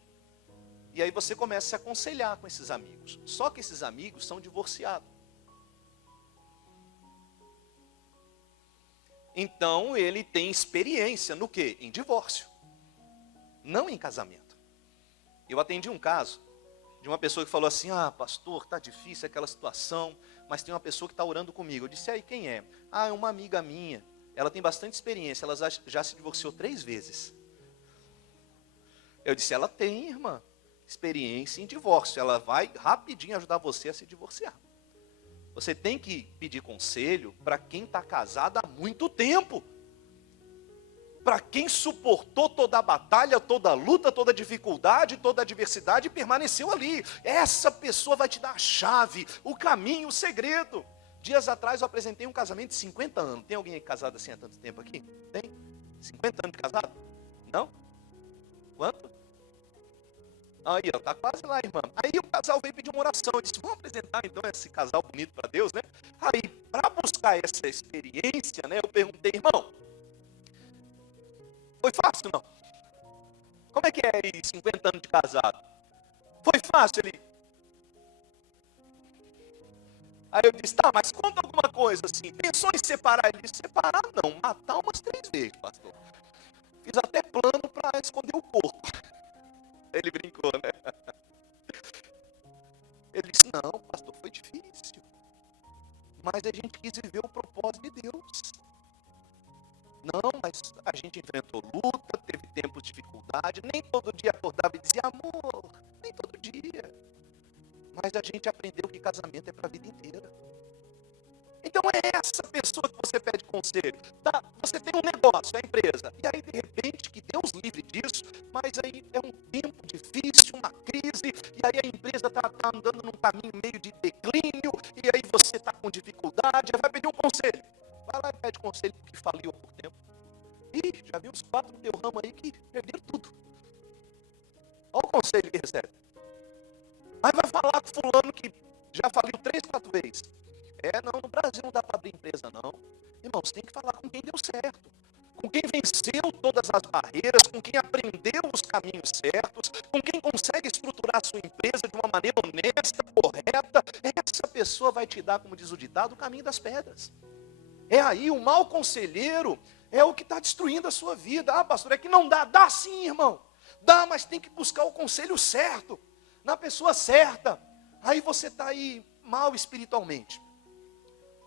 E aí você começa a se aconselhar com esses amigos. Só que esses amigos são divorciados. Então ele tem experiência no quê? Em divórcio. Não em casamento. Eu atendi um caso de uma pessoa que falou assim, ah, pastor, está difícil aquela situação, mas tem uma pessoa que está orando comigo. Eu disse, aí, quem é? Ah, é uma amiga minha, ela tem bastante experiência, ela já se divorciou 3 vezes. Eu disse, ela tem, irmã, experiência em divórcio, ela vai rapidinho ajudar você a se divorciar. Você tem que pedir conselho para quem está casado há muito tempo. Para quem suportou toda a batalha, toda a luta, toda a dificuldade, toda a adversidade e permaneceu ali. Essa pessoa vai te dar a chave, o caminho, o segredo. Dias atrás eu apresentei um casamento de 50 anos. Tem alguém casado assim há tanto tempo aqui? Tem? 50 anos de casado? Não? Quanto? Aí, ó, tá quase lá, irmã. Aí o casal veio pedir uma oração. Eu disse, vamos apresentar então esse casal bonito para Deus, né? Aí, para buscar essa experiência, né, eu perguntei, irmão, foi fácil, não? Como é que é aí, 50 anos de casado? Foi fácil ele? Aí eu disse, tá, mas conta alguma coisa assim. Pensou em separar? Ele disse, separar não, matar umas 3 vezes, pastor. Fiz até plano para esconder o corpo. Ele brincou, né? Ele disse, não, pastor, foi difícil. Mas a gente quis viver o propósito de Deus. Não, mas a gente enfrentou luta, teve tempos de dificuldade, nem todo dia acordava e dizia, amor, nem todo dia. Mas a gente aprendeu que casamento é para a vida inteira. Então é essa pessoa que você pede conselho. Tá? Você tem um negócio, é a empresa. E aí, de repente, que Deus livre disso, mas aí é um tempo difícil, uma crise, e aí a empresa está andando num caminho meio de declínio, e aí você está com dificuldade, aí vai pedir um conselho. Vai lá e pede conselho porque faliu há pouco tempo. Ih, já vi uns 4 no teu ramo aí que perderam tudo. Olha o conselho que recebe. Aí vai falar com fulano que já faliu 3, 4 vezes. Não, no Brasil não dá para abrir empresa não. Irmãos, tem que falar com quem deu certo, com quem venceu todas as barreiras, com quem aprendeu os caminhos certos, com quem consegue estruturar a sua empresa de uma maneira honesta, correta. Essa pessoa vai te dar, como diz o ditado, o caminho das pedras. É aí, o mau conselheiro é o que está destruindo a sua vida. Ah, pastor, é que não dá. Dá sim, irmão. Dá, mas tem que buscar o conselho certo, na pessoa certa. Aí você está aí mal espiritualmente.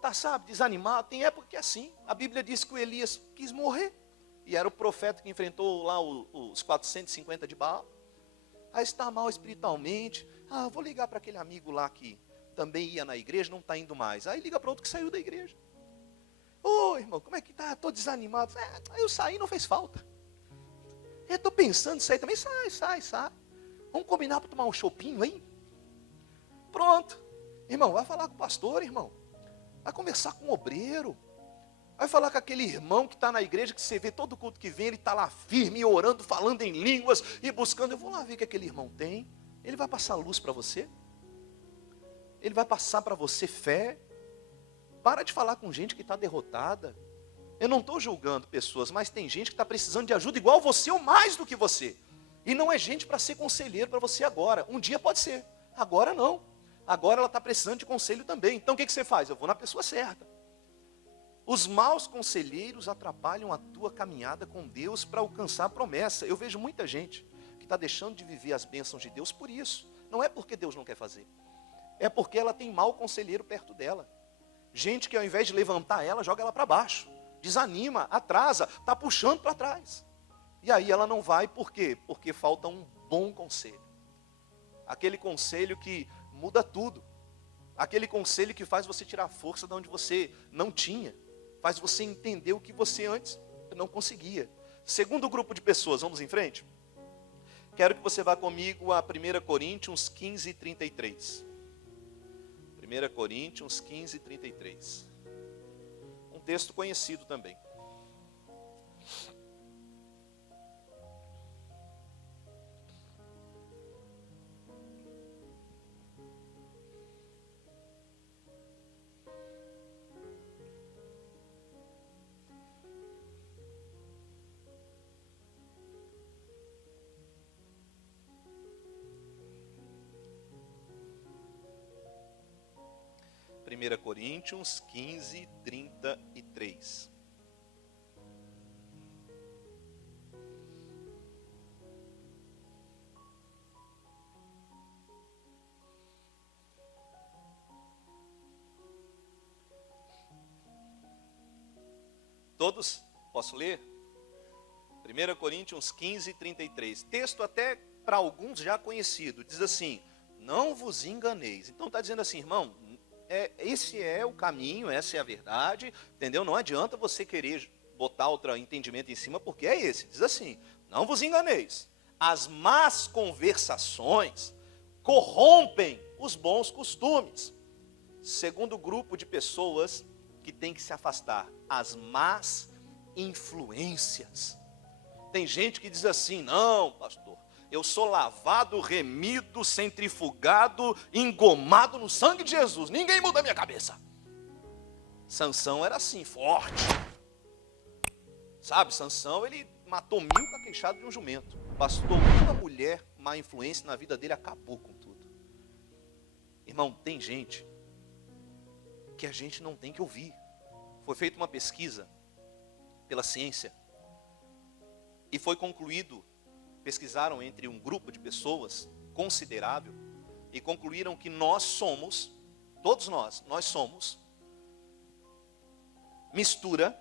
Tá, sabe, desanimado. Tem época que é assim. A Bíblia diz que o Elias quis morrer. E era o profeta que enfrentou lá os 450 de Baal. Aí está mal espiritualmente. Ah, vou ligar para aquele amigo lá que também ia na igreja, não está indo mais. Aí liga para outro que saiu da igreja. Ô, irmão, como é que tá? Estou desanimado. Eu saí, não fez falta. Eu estou pensando em sair também. Sai. Vamos combinar para tomar um chopinho, hein? Pronto. Irmão, vai falar com o pastor, irmão. Vai conversar com o obreiro. Vai falar com aquele irmão que está na igreja, que você vê todo culto que vem, ele está lá firme, orando, falando em línguas e buscando. Eu vou lá ver o que aquele irmão tem. Ele vai passar luz para você. Ele vai passar para você fé. Para de falar com gente que está derrotada. Eu não estou julgando pessoas, mas tem gente que está precisando de ajuda igual você ou mais do que você. E não é gente para ser conselheiro para você agora. Um dia pode ser, agora não. Agora ela está precisando de conselho também. Então o que você faz? Eu vou na pessoa certa. Os maus conselheiros atrapalham a tua caminhada com Deus para alcançar a promessa. Eu vejo muita gente que está deixando de viver as bênçãos de Deus por isso. Não é porque Deus não quer fazer. É porque ela tem mau conselheiro perto dela. Gente que ao invés de levantar ela, joga ela para baixo. Desanima, atrasa, está puxando para trás. E aí ela não vai, por quê? Porque falta um bom conselho. Aquele conselho que muda tudo. Aquele conselho que faz você tirar força de onde você não tinha. Faz você entender o que você antes não conseguia. Segundo grupo de pessoas, vamos em frente? Quero que você vá comigo a 1 Coríntios 15, 33. 1 Coríntios 15, 33. Um texto conhecido também. Primeira Coríntios 15, 33. Todos? Posso ler? 1 Coríntios 15, 33. Texto até para alguns já conhecido. Diz assim: não vos enganeis. Então está dizendo assim, irmão, esse é o caminho, essa é a verdade, entendeu? Não adianta você querer botar outro entendimento em cima, porque é esse. Diz assim: não vos enganeis. As más conversações corrompem os bons costumes. Segundo grupo de pessoas que tem que se afastar, as más influências. Tem gente que diz assim: não, pastor, eu sou lavado, remido, centrifugado, engomado no sangue de Jesus. Ninguém muda a minha cabeça. Sansão era assim, forte. Sabe, Sansão, ele matou 1000 com a queixada de um jumento. Bastou uma mulher, má influência na vida dele, acabou com tudo. Irmão, tem gente que a gente não tem que ouvir. Foi feita uma pesquisa pela ciência e foi concluído, pesquisaram entre um grupo de pessoas considerável e concluíram que nós somos, todos nós somos mistura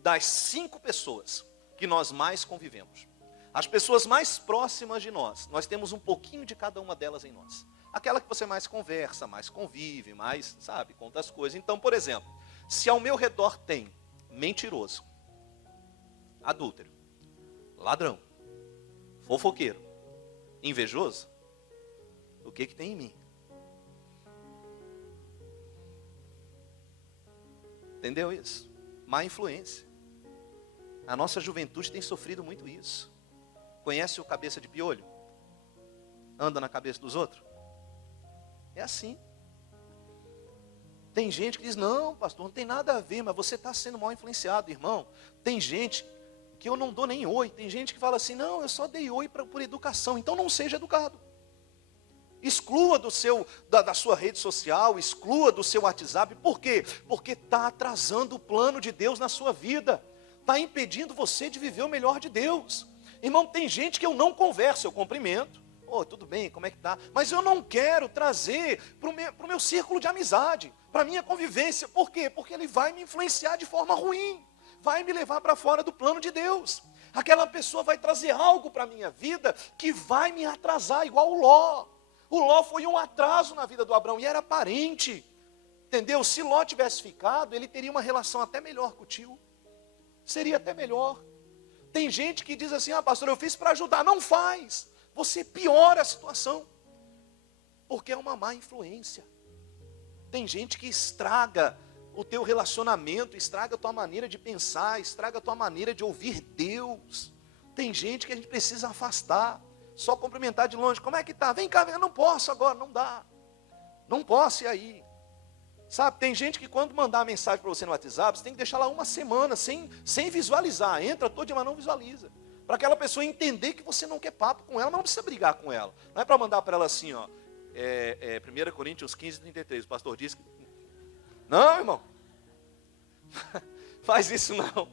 das 5 pessoas que nós mais convivemos. As pessoas mais próximas de nós temos um pouquinho de cada uma delas em nós. Aquela que você mais conversa, mais convive, mais, sabe, conta as coisas. Então, por exemplo, se ao meu redor tem mentiroso, adúltero, ladrão, fofoqueiro, invejoso, o que tem em mim? Entendeu isso? Má influência. A nossa juventude tem sofrido muito isso. Conhece o cabeça de piolho? Anda na cabeça dos outros? É assim. Tem gente que diz, não, pastor, não tem nada a ver, mas você está sendo mal influenciado, irmão. Tem gente que eu não dou nem oi. Tem gente que fala assim, não, eu só dei oi por educação. Então não seja educado. Exclua da sua rede social, exclua do seu WhatsApp. Por quê? Porque está atrasando o plano de Deus na sua vida. Está impedindo você de viver o melhor de Deus. Irmão, tem gente que eu não converso, eu cumprimento. Tudo bem, como é que está? Mas eu não quero trazer para o meu círculo de amizade, para a minha convivência. Por quê? Porque ele vai me influenciar de forma ruim. Vai me levar para fora do plano de Deus. Aquela pessoa vai trazer algo para a minha vida que vai me atrasar, igual o Ló. O Ló foi um atraso na vida do Abraão e era parente. Entendeu? Se Ló tivesse ficado, ele teria uma relação até melhor com o tio. Seria até melhor. Tem gente que diz assim, pastor, eu fiz para ajudar. Não faz. Você piora a situação. Porque é uma má influência. Tem gente que estraga o teu relacionamento, estraga a tua maneira de pensar, estraga a tua maneira de ouvir Deus. Tem gente que a gente precisa afastar. Só cumprimentar de longe, como é que tá? Vem cá, eu não posso agora, não dá. Não posso ir aí. Sabe, tem gente que quando mandar uma mensagem para você no WhatsApp, você tem que deixar lá uma semana, sem visualizar. Entra todo dia, mas não visualiza. Para aquela pessoa entender que você não quer papo com ela, mas não precisa brigar com ela. Não é para mandar para ela assim, 1 Coríntios 15:33, o pastor disse que... Não, irmão. Faz isso não.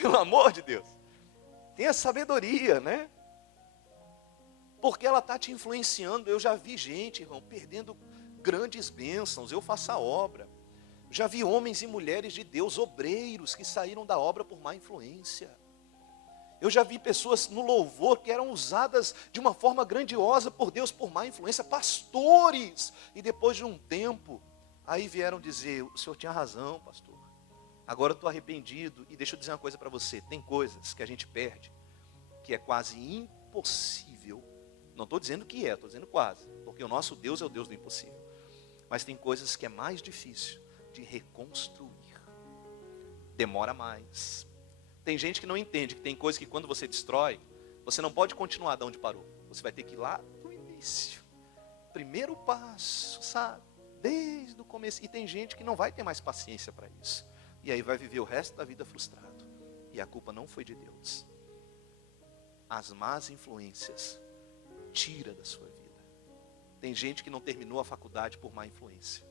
Pelo amor de Deus. Tenha sabedoria, né? Porque ela está te influenciando. Eu já vi gente, irmão, perdendo grandes bênçãos. Eu faço a obra. Já vi homens e mulheres de Deus, obreiros, que saíram da obra por má influência. Eu já vi pessoas no louvor que eram usadas de uma forma grandiosa por Deus por má influência. Pastores. E depois de um tempo, aí vieram dizer, o senhor tinha razão, pastor. Agora eu estou arrependido. E deixa eu dizer uma coisa para você. Tem coisas que a gente perde, que é quase impossível. Não estou dizendo que estou dizendo quase. Porque o nosso Deus é o Deus do impossível. Mas tem coisas que é mais difícil de reconstruir. Demora mais. Tem gente que não entende que tem coisas que quando você destrói, você não pode continuar de onde parou. Você vai ter que ir lá do início. Primeiro passo, sabe? Desde o começo. E tem gente que não vai ter mais paciência para isso. E aí vai viver o resto da vida frustrado. E a culpa não foi de Deus. As más influências tira da sua vida. Tem gente que não terminou a faculdade por má influência.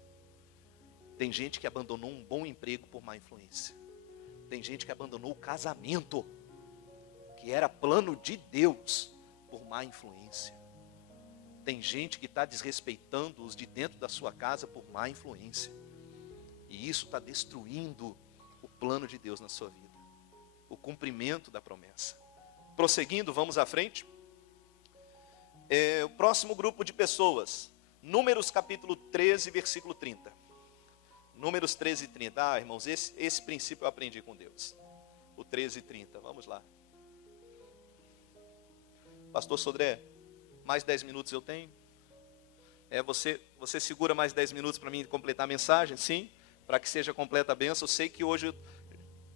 Tem gente que abandonou um bom emprego por má influência. Tem gente que abandonou o casamento, que era plano de Deus, por má influência. Tem gente que está desrespeitando os de dentro da sua casa por má influência. E isso está destruindo o plano de Deus na sua vida. O cumprimento da promessa. Prosseguindo, vamos à frente. O próximo grupo de pessoas. Números capítulo 13, versículo 30. Números 13 e 30. Irmãos, esse princípio eu aprendi com Deus. O 13 e 30. Vamos lá. Pastor Sodré, mais 10 minutos eu tenho? Você segura mais 10 minutos para mim completar a mensagem? Sim? Para que seja completa a bênção. Eu sei que hoje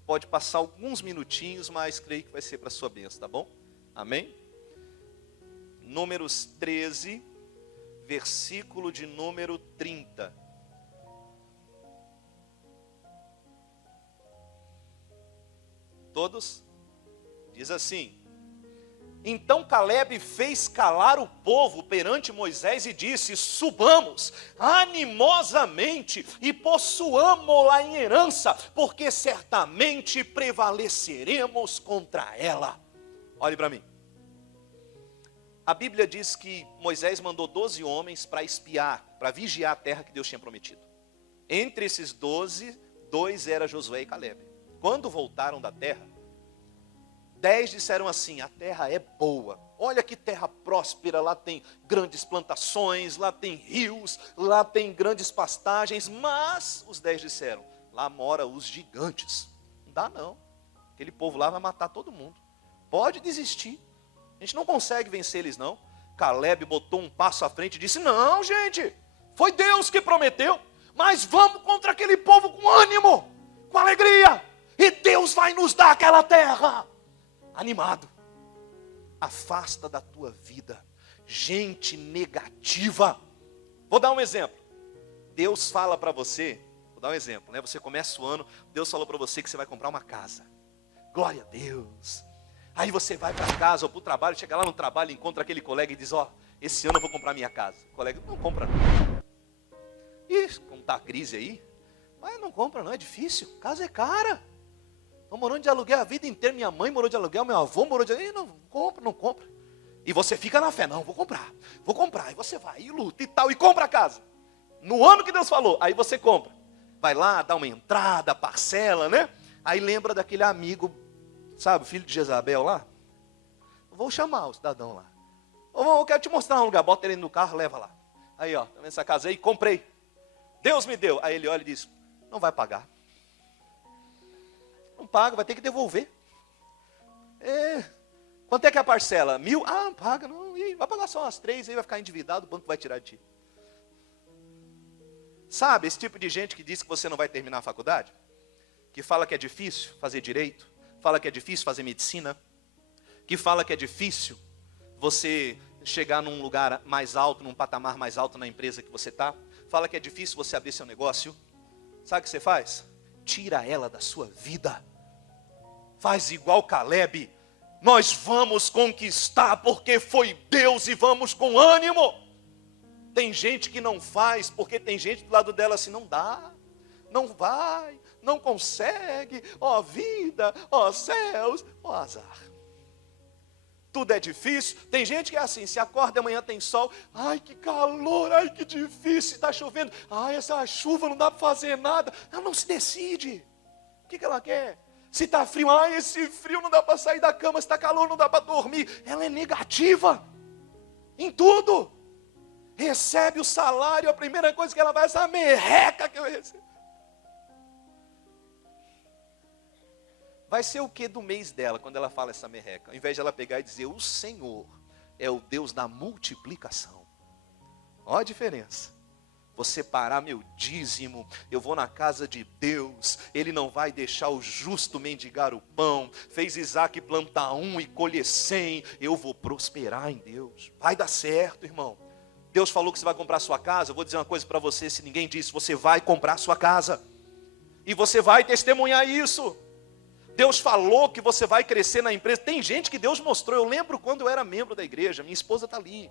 pode passar alguns minutinhos, mas creio que vai ser para a sua bênção, tá bom? Amém? Números 13, versículo de número 30. Todos? Diz assim: Então Caleb fez calar o povo perante Moisés e disse: subamos animosamente e possuamo-la em herança, porque certamente prevaleceremos contra ela. Olhe para mim. A Bíblia diz que Moisés mandou 12 homens para espiar, para vigiar a terra que Deus tinha prometido. Entre esses 12, 2 eram Josué e Caleb. Quando voltaram da terra, 10 disseram assim: a terra é boa. Olha que terra próspera, lá tem grandes plantações, lá tem rios, lá tem grandes pastagens. Mas os 10 disseram: lá mora os gigantes. Não dá não, aquele povo lá vai matar todo mundo. Pode desistir, a gente não consegue vencer eles não. Caleb botou um passo à frente e disse: não, gente, foi Deus que prometeu, mas vamos contra aquele povo com ânimo, com alegria, e Deus vai nos dar aquela terra. Animado. Afasta da tua vida gente negativa. Vou dar um exemplo. Deus fala para você, vou dar um exemplo, né? Você começa o ano, Deus falou para você que você vai comprar uma casa. Glória a Deus. Aí você vai para casa ou para o trabalho, chega lá no trabalho, encontra aquele colega e diz, ó, esse ano eu vou comprar minha casa. O colega, não compra não. Ih, como está a crise aí, mas não compra não, é difícil, casa é cara. Estou morando de aluguel a vida inteira, minha mãe morou de aluguel, meu avô morou de aluguel, não compra, não compra. E você fica na fé, não, vou comprar, e você vai, e luta e tal, e compra a casa. No ano que Deus falou, aí você compra. Vai lá, dá uma entrada, parcela, né? Aí lembra daquele amigo, sabe, filho de Jezabel lá? Vou chamar o cidadão lá. Eu quero te mostrar um lugar, bota ele no carro, leva lá. Aí, ó, tá vendo essa casa aí? Comprei. Deus me deu. Aí ele olha e diz, não vai pagar. Não paga, vai ter que devolver. Quanto é que é a parcela? 1.000? Ah, não paga, não. Vai pagar só umas 3, aí vai ficar endividado, o banco vai tirar de ti. Sabe, esse tipo de gente que diz que você não vai terminar a faculdade? Que fala que é difícil fazer direito, fala que é difícil fazer medicina, que fala que é difícil você chegar num lugar mais alto, num patamar mais alto na empresa que você está, fala que é difícil você abrir seu negócio. Sabe o que você faz? Tira ela da sua vida. Faz igual Caleb. Nós vamos conquistar porque foi Deus e vamos com ânimo. Tem gente que não faz porque tem gente do lado dela assim, não dá, não vai, não consegue, ó vida, ó céus, ó azar. Tudo é difícil. Tem gente que é assim, se acorda amanhã tem sol, ai que calor, ai que difícil, está chovendo, ai essa chuva não dá para fazer nada. Ela não se decide. O que ela quer? Se está frio, ai esse frio não dá para sair da cama, se está calor não dá para dormir. Ela é negativa em tudo. Recebe o salário, a primeira coisa que ela vai, essa merreca que eu recebo. Vai ser o que do mês dela, quando ela fala essa merreca? Ao invés de ela pegar e dizer, o Senhor é o Deus da multiplicação. Olha a diferença. Vou separar meu dízimo, eu vou na casa de Deus, Ele não vai deixar o justo mendigar o pão. Fez Isaac plantar 1 e colher 100, eu vou prosperar em Deus. Vai dar certo, irmão. Deus falou que você vai comprar sua casa, eu vou dizer uma coisa para você, se ninguém disse, você vai comprar sua casa. E você vai testemunhar isso. Deus falou que você vai crescer na empresa. Tem gente que Deus mostrou, eu lembro quando eu era membro da igreja, minha esposa está ali.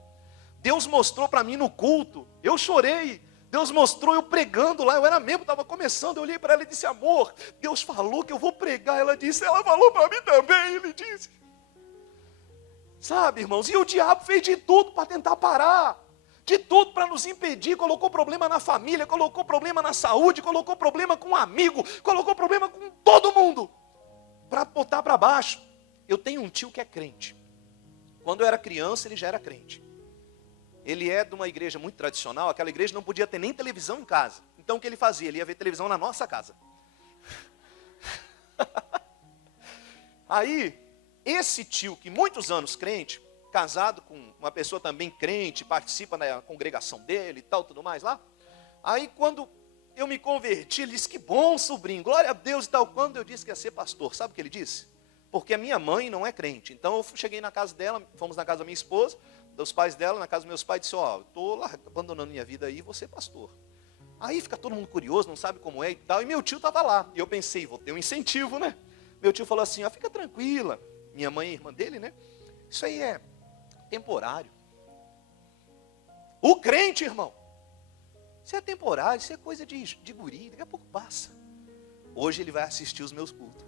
Deus mostrou para mim no culto, eu chorei. Deus mostrou eu pregando lá, eu era membro, estava começando, eu olhei para ela e disse, amor, Deus falou que eu vou pregar. Ela disse, ela falou para mim também, ele disse. Sabe, irmãos, e o diabo fez de tudo para tentar parar. De tudo para nos impedir, colocou problema na família, colocou problema na saúde, colocou problema com um amigo, colocou problema com todo mundo, para botar para baixo. Eu tenho um tio que é crente. Quando eu era criança, ele já era crente. Ele é de uma igreja muito tradicional, aquela igreja não podia ter nem televisão em casa. Então o que ele fazia? Ele ia ver televisão na nossa casa. Aí, esse tio que muitos anos crente, casado com uma pessoa também crente, participa da congregação dele e tal, tudo mais lá. Aí quando eu me converti, ele disse, que bom sobrinho, glória a Deus e tal. Quando eu disse que ia ser pastor, sabe o que ele disse? Porque a minha mãe não é crente. Então eu cheguei na casa dela, fomos na casa da minha esposa, dos pais dela, na casa dos meus pais, disse, ó, estou lá abandonando minha vida aí, vou ser pastor. Aí fica todo mundo curioso, não sabe como é e tal, e meu tio estava lá. E eu pensei, vou ter um incentivo, né? Meu tio falou assim, ó, fica tranquila, minha mãe é irmã dele, né? Isso aí é temporário. O crente, irmão, isso é temporário, isso é coisa de guri, daqui a pouco passa. Hoje ele vai assistir os meus cultos.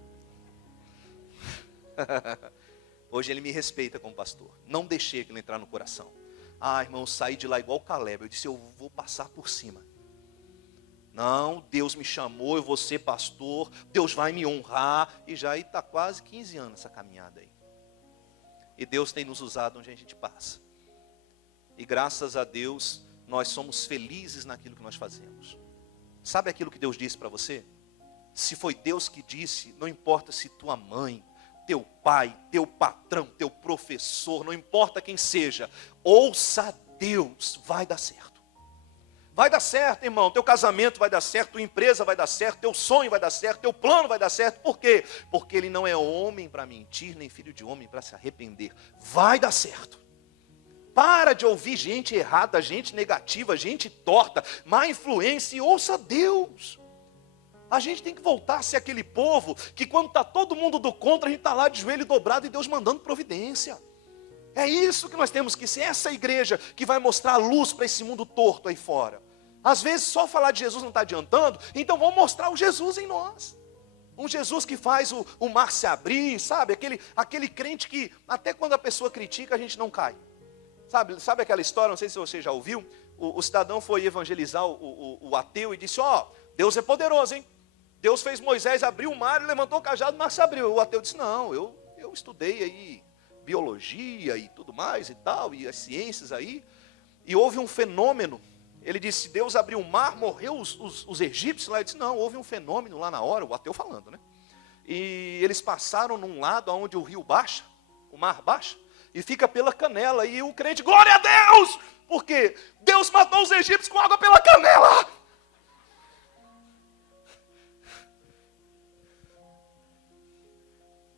Hoje ele me respeita como pastor. Não deixei aquilo entrar no coração. Ah, irmão, eu saí de lá igual Caleb. Eu disse, eu vou passar por cima. Não, Deus me chamou, eu vou ser pastor, Deus vai me honrar. E já está quase 15 anos essa caminhada aí. E Deus tem nos usado onde a gente passa. E graças a Deus, nós somos felizes naquilo que nós fazemos. Sabe aquilo que Deus disse para você? Se foi Deus que disse, não importa se tua mãe, teu pai, teu patrão, teu professor, não importa quem seja, ouça Deus, vai dar certo. Vai dar certo, irmão, teu casamento vai dar certo, tua empresa vai dar certo, teu sonho vai dar certo, teu plano vai dar certo. Por quê? Porque ele não é homem para mentir, nem filho de homem para se arrepender. Vai dar certo. Para de ouvir gente errada, gente negativa, gente torta, má influência e ouça Deus. A gente tem que voltar a ser aquele povo que quando está todo mundo do contra, a gente está lá de joelho dobrado e Deus mandando providência. É isso que nós temos que ser, essa igreja que vai mostrar a luz para esse mundo torto aí fora. Às vezes só falar de Jesus não está adiantando, então vamos mostrar o Jesus em nós. Um Jesus que faz o mar se abrir, sabe? Aquele crente que até quando a pessoa critica a gente não cai. Sabe aquela história, não sei se você já ouviu, o cidadão foi evangelizar o ateu e disse, Deus é poderoso, hein? Deus fez Moisés abrir o mar e levantou o cajado, o mar se abriu. O ateu disse, não, eu estudei aí biologia e tudo mais e tal, e as ciências aí, e houve um fenômeno. Ele disse, Deus abriu o mar, morreu os egípcios lá. Ele disse, não, houve um fenômeno lá na hora, o ateu falando, né? E eles passaram num lado onde o rio baixa, o mar baixa, e fica pela canela, e o crente, glória a Deus! Porque Deus matou os egípcios com água pela canela!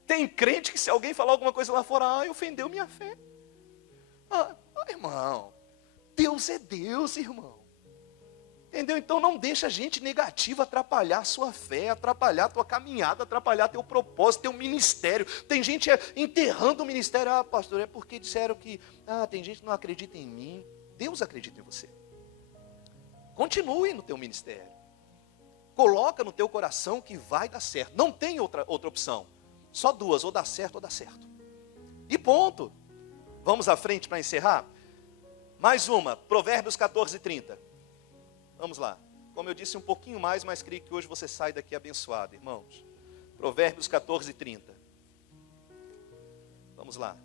Tem crente que se alguém falar alguma coisa lá fora, ofendeu minha fé. Irmão, Deus é Deus, irmão. Entendeu? Então não deixa gente negativa atrapalhar a sua fé, atrapalhar a tua caminhada, atrapalhar teu propósito, teu ministério. Tem gente enterrando o ministério. Pastor, é porque disseram que tem gente que não acredita em mim. Deus acredita em você. Continue no teu ministério. Coloca no teu coração que vai dar certo. Não tem outra opção. Só duas, ou dá certo ou dá certo. E ponto. Vamos à frente para encerrar? Mais uma, Provérbios 14:30. Vamos lá. Como eu disse um pouquinho mais, mas creio que hoje você sai daqui abençoado, irmãos. Provérbios 14:30. Vamos lá.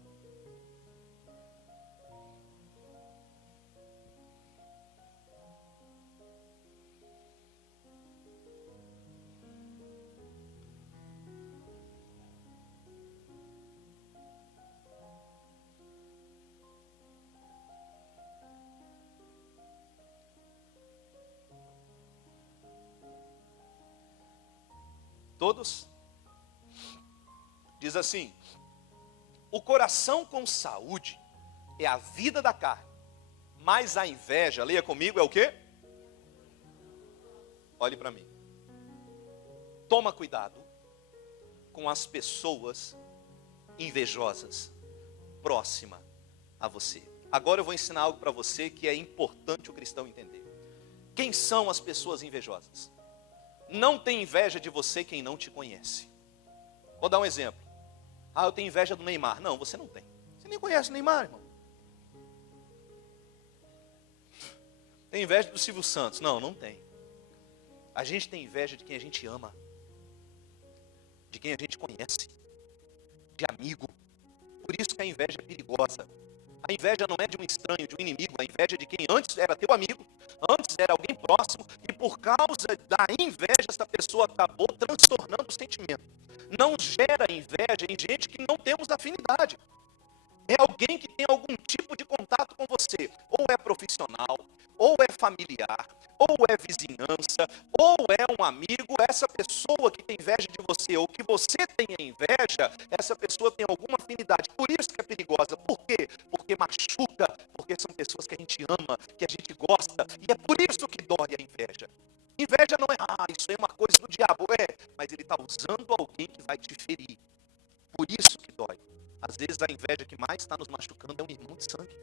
Todos? Diz assim: o coração com saúde é a vida da carne, mas a inveja, leia comigo, é o quê? Olhe para mim. Toma cuidado com as pessoas invejosas próxima a você. Agora eu vou ensinar algo para você que é importante o cristão entender. Quem são as pessoas invejosas? Não tem inveja de você quem não te conhece. Vou dar um exemplo. Eu tenho inveja do Neymar. Não, você não tem. Você nem conhece o Neymar, irmão. Tem inveja do Silvio Santos? Não, não tem. A gente tem inveja de quem a gente ama, de quem a gente conhece, de amigo. Por isso que a inveja é perigosa. A inveja não é de um estranho, de um inimigo. A inveja é de quem antes era teu amigo, antes era alguém próximo, e por causa da inveja, essa pessoa acabou transtornando o sentimento. Não gera inveja em gente que não temos afinidade. É alguém que tem algum tipo de contato com você. Ou é profissional, ou é familiar, ou é vizinhança, ou é um amigo. Essa pessoa que tem inveja de você, ou que você tenha inveja, essa pessoa tem alguma afinidade. Por isso que é perigosa. Por quê? Porque machuca, porque são pessoas que a gente ama, que a gente gosta. E é por isso que dói a inveja. Inveja não é, isso é uma coisa do diabo. Mas ele está usando alguém que vai te ferir. Por isso que dói. Às vezes a inveja que mais está nos machucando é um irmão de sangue.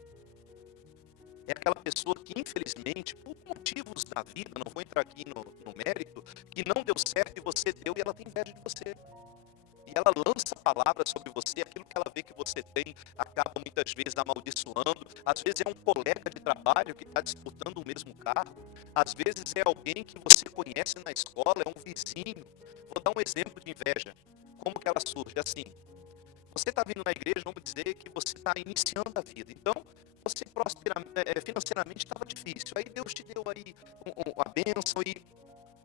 É aquela pessoa que infelizmente, por motivos da vida, não vou entrar aqui no mérito, que não deu certo e você deu e ela tem inveja de você. E ela lança palavras sobre você, aquilo que ela vê que você tem, acaba muitas vezes amaldiçoando. Às vezes é um colega de trabalho que está disputando o mesmo carro. Às vezes é alguém que você conhece na escola, é um vizinho. Vou dar um exemplo de inveja. Como que ela surge? Assim, você está vindo na igreja, vamos dizer que você está iniciando a vida. Então, você financeiramente estava difícil. Aí Deus te deu aí uma bênção e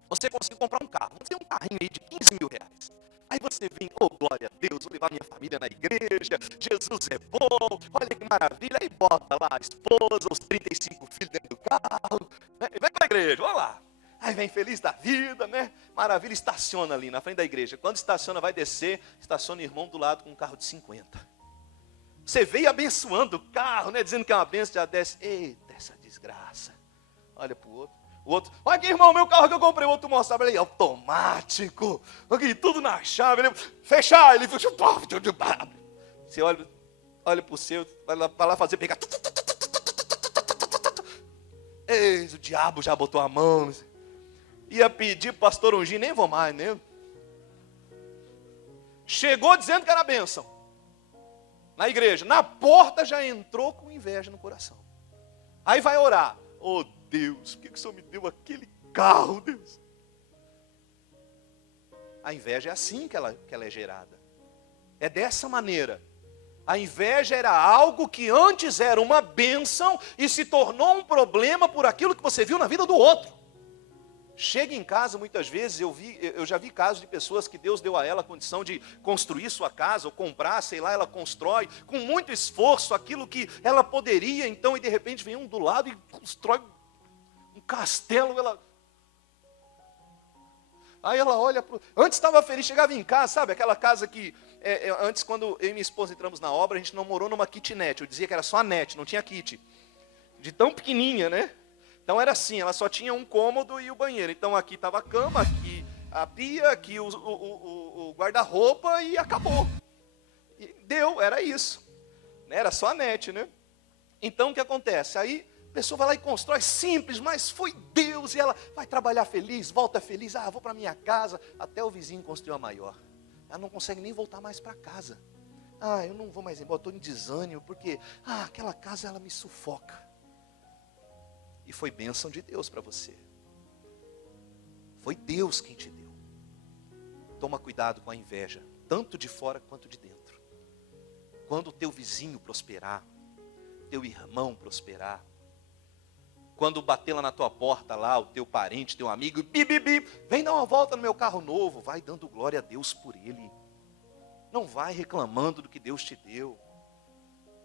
você conseguiu comprar um carro. Vamos dizer, um carrinho aí de 15 mil reais. Aí você vem, glória a Deus, vou levar minha família na igreja, Jesus é bom, olha que maravilha. Aí bota lá a esposa, os 35 filhos dentro do carro, né? Vem para a igreja, vamos lá. Aí vem feliz da vida, né? Maravilha, estaciona ali na frente da igreja. Quando estaciona, vai descer, estaciona o irmão do lado com um carro de 50. Você veio abençoando o carro, né? Dizendo que é uma benção, já desce. Eita, essa desgraça. Olha para o outro. O outro, olha aqui, irmão, meu carro que eu comprei. O outro mostrava ali, automático. Aqui, tudo na chave. Ele, fechar. Ele fecha. Você olha para o seu, vai lá fazer, pegar. Eis, o diabo já botou a mão. Ia pedir para o pastor ungir, nem vou mais, né? Chegou dizendo que era bênção. Na igreja, na porta já entrou com inveja no coração. Aí vai orar. Oh Deus, por que o Senhor me deu aquele carro, Deus? A inveja é assim que ela é gerada. É dessa maneira. A inveja era algo que antes era uma bênção e se tornou um problema por aquilo que você viu na vida do outro. Chega em casa, muitas vezes, eu já vi casos de pessoas que Deus deu a ela a condição de construir sua casa, ou comprar, sei lá, ela constrói, com muito esforço, aquilo que ela poderia, então, e de repente vem um do lado e constrói um castelo, aí ela olha, antes estava feliz, chegava em casa, sabe, aquela casa que, antes quando eu e minha esposa entramos na obra, a gente não morou numa kitnet, eu dizia que era só a net, não tinha kit, de tão pequenininha, né? Então era assim, ela só tinha um cômodo e o banheiro. Então aqui estava a cama, aqui a pia, aqui o guarda-roupa e acabou. E deu, era isso. Era só a net, né? Então o que acontece? Aí a pessoa vai lá e constrói simples, mas foi Deus. E ela vai trabalhar feliz, volta feliz. Ah, vou para minha casa. Até o vizinho construiu a maior. Ela não consegue nem voltar mais para casa. Ah, eu não vou mais embora, estou em desânimo, porque aquela casa ela me sufoca. E foi bênção de Deus para você. Foi Deus quem te deu. Toma cuidado com a inveja, tanto de fora quanto de dentro. Quando o teu vizinho prosperar, teu irmão prosperar, quando bater lá na tua porta, lá, o teu parente, teu amigo, vem dar uma volta no meu carro novo, vai dando glória a Deus por ele. Não vai reclamando do que Deus te deu.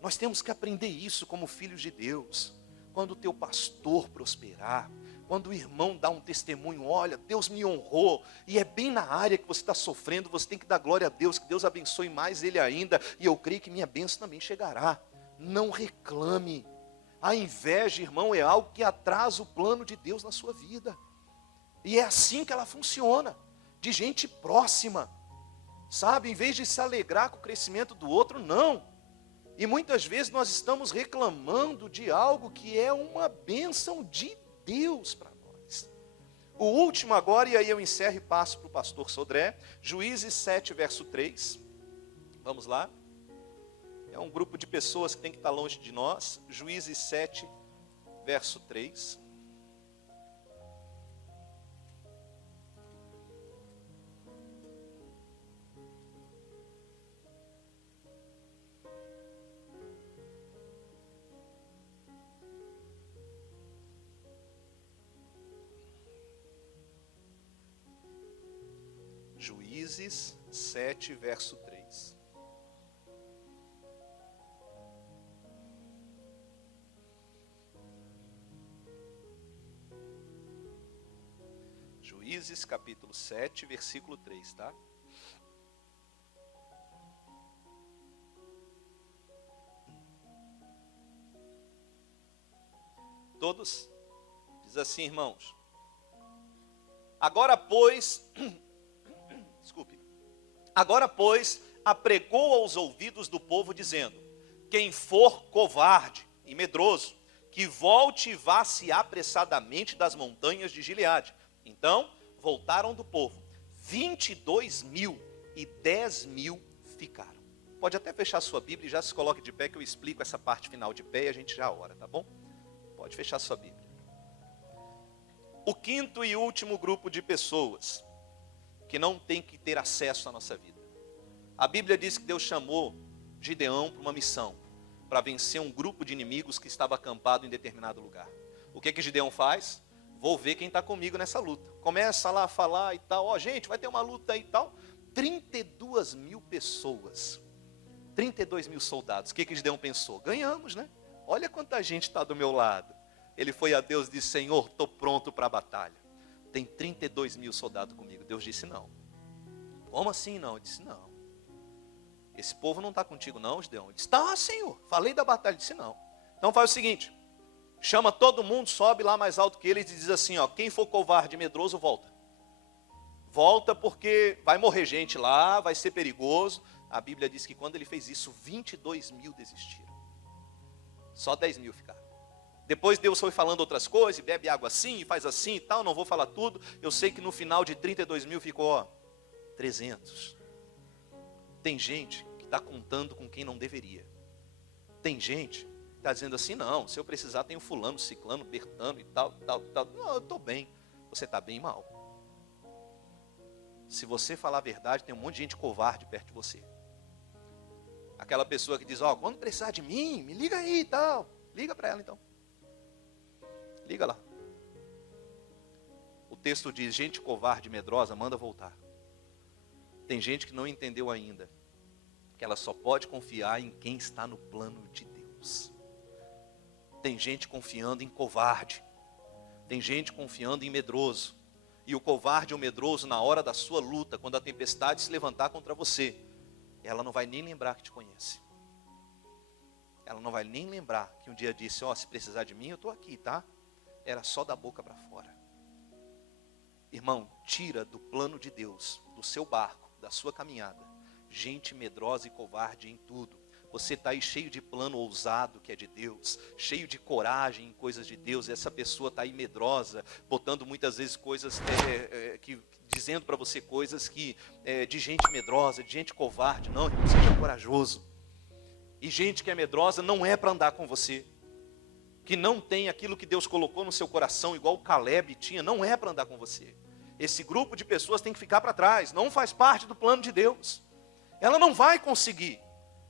Nós temos que aprender isso como filhos de Deus. Quando o teu pastor prosperar, quando o irmão dá um testemunho, olha, Deus me honrou, e é bem na área que você está sofrendo, você tem que dar glória a Deus, que Deus abençoe mais ele ainda, e eu creio que minha bênção também chegará. Não reclame. A inveja, irmão, é algo que atrasa o plano de Deus na sua vida. E é assim que ela funciona, de gente próxima, sabe? Em vez de se alegrar com o crescimento do outro, não. E muitas vezes nós estamos reclamando de algo que é uma bênção de Deus para nós. O último agora, e aí eu encerro e passo para o pastor Sodré, Juízes 7, verso 3. Vamos lá. É um grupo de pessoas que tem que estar longe de nós. Juízes 7, verso 3. Juízes 7, verso 3. Juízes capítulo 7, versículo 3, tá? Todos? Diz assim, irmãos. Agora, pois... Desculpe. Agora, pois, apregou aos ouvidos do povo, dizendo: quem for covarde e medroso, que volte e vá-se apressadamente das montanhas de Gileade. Então, voltaram do povo, 22.000 e 10.000 ficaram. Pode até fechar sua Bíblia e já se coloque de pé, que eu explico essa parte final de pé e a gente já ora, tá bom? Pode fechar sua Bíblia. O quinto e último grupo de pessoas que não tem que ter acesso à nossa vida. A Bíblia diz que Deus chamou Gideão para uma missão, para vencer um grupo de inimigos que estava acampado em determinado lugar. O que Gideão faz? Vou ver quem está comigo nessa luta. Começa lá a falar e tal, ó, gente, vai ter uma luta aí e tal. 32.000 pessoas, 32.000 soldados. O que Gideão pensou? Ganhamos, né? Olha quanta gente está do meu lado. Ele foi a Deus e disse: Senhor, estou pronto para a batalha. Tem 32.000 soldados comigo. Deus disse: não. Como assim não? Ele disse: não. esse povo não está contigo não, Gideão. Ele disse, tá, Senhor, falei da batalha. Ele disse, não. Então faz o seguinte, chama todo mundo, sobe lá mais alto que eles e diz assim, ó, quem for covarde e medroso, volta. Volta porque vai morrer gente lá, vai ser perigoso. A Bíblia diz que quando ele fez isso, 22 mil desistiram. Só 10 mil ficaram. Depois Deus foi falando outras coisas, e bebe água assim, e faz assim e tal, não vou falar tudo. Eu sei que no final de 32 mil ficou, ó, 300. Tem gente que está contando com quem não deveria. Tem gente que está dizendo assim, não, se eu precisar tenho fulano, ciclano, bertano e tal. Não, eu estou bem. Você está bem mal. Se você falar a verdade, tem um monte de gente covarde perto de você. Aquela pessoa que diz, ó, quando precisar de mim, me liga aí e tal. Liga para ela então. Liga lá. O texto diz, gente covarde e medrosa, manda voltar. Tem gente que não entendeu ainda que ela só pode confiar em quem está no plano de Deus. Tem gente confiando em covarde. Tem gente confiando em medroso. E o covarde e o medroso, na hora da sua luta, quando a tempestade se levantar contra você, ela não vai nem lembrar que te conhece. Ela não vai nem lembrar que um dia disse, ó, se precisar de mim, eu estou aqui, tá? Era só da boca para fora. Irmão, tira do plano de Deus, do seu barco, da sua caminhada, gente medrosa e covarde em tudo. Você está aí cheio de plano ousado que é de Deus, cheio de coragem em coisas de Deus, e essa pessoa está aí medrosa, botando muitas vezes coisas, dizendo para você coisas que, de gente medrosa, de gente covarde. Não, irmão, seja corajoso. E gente que é medrosa não é para andar com você. Que não tem aquilo que Deus colocou no seu coração, igual o Caleb tinha, não é para andar com você. Esse grupo de pessoas tem que ficar para trás, não faz parte do plano de Deus. Ela não vai conseguir.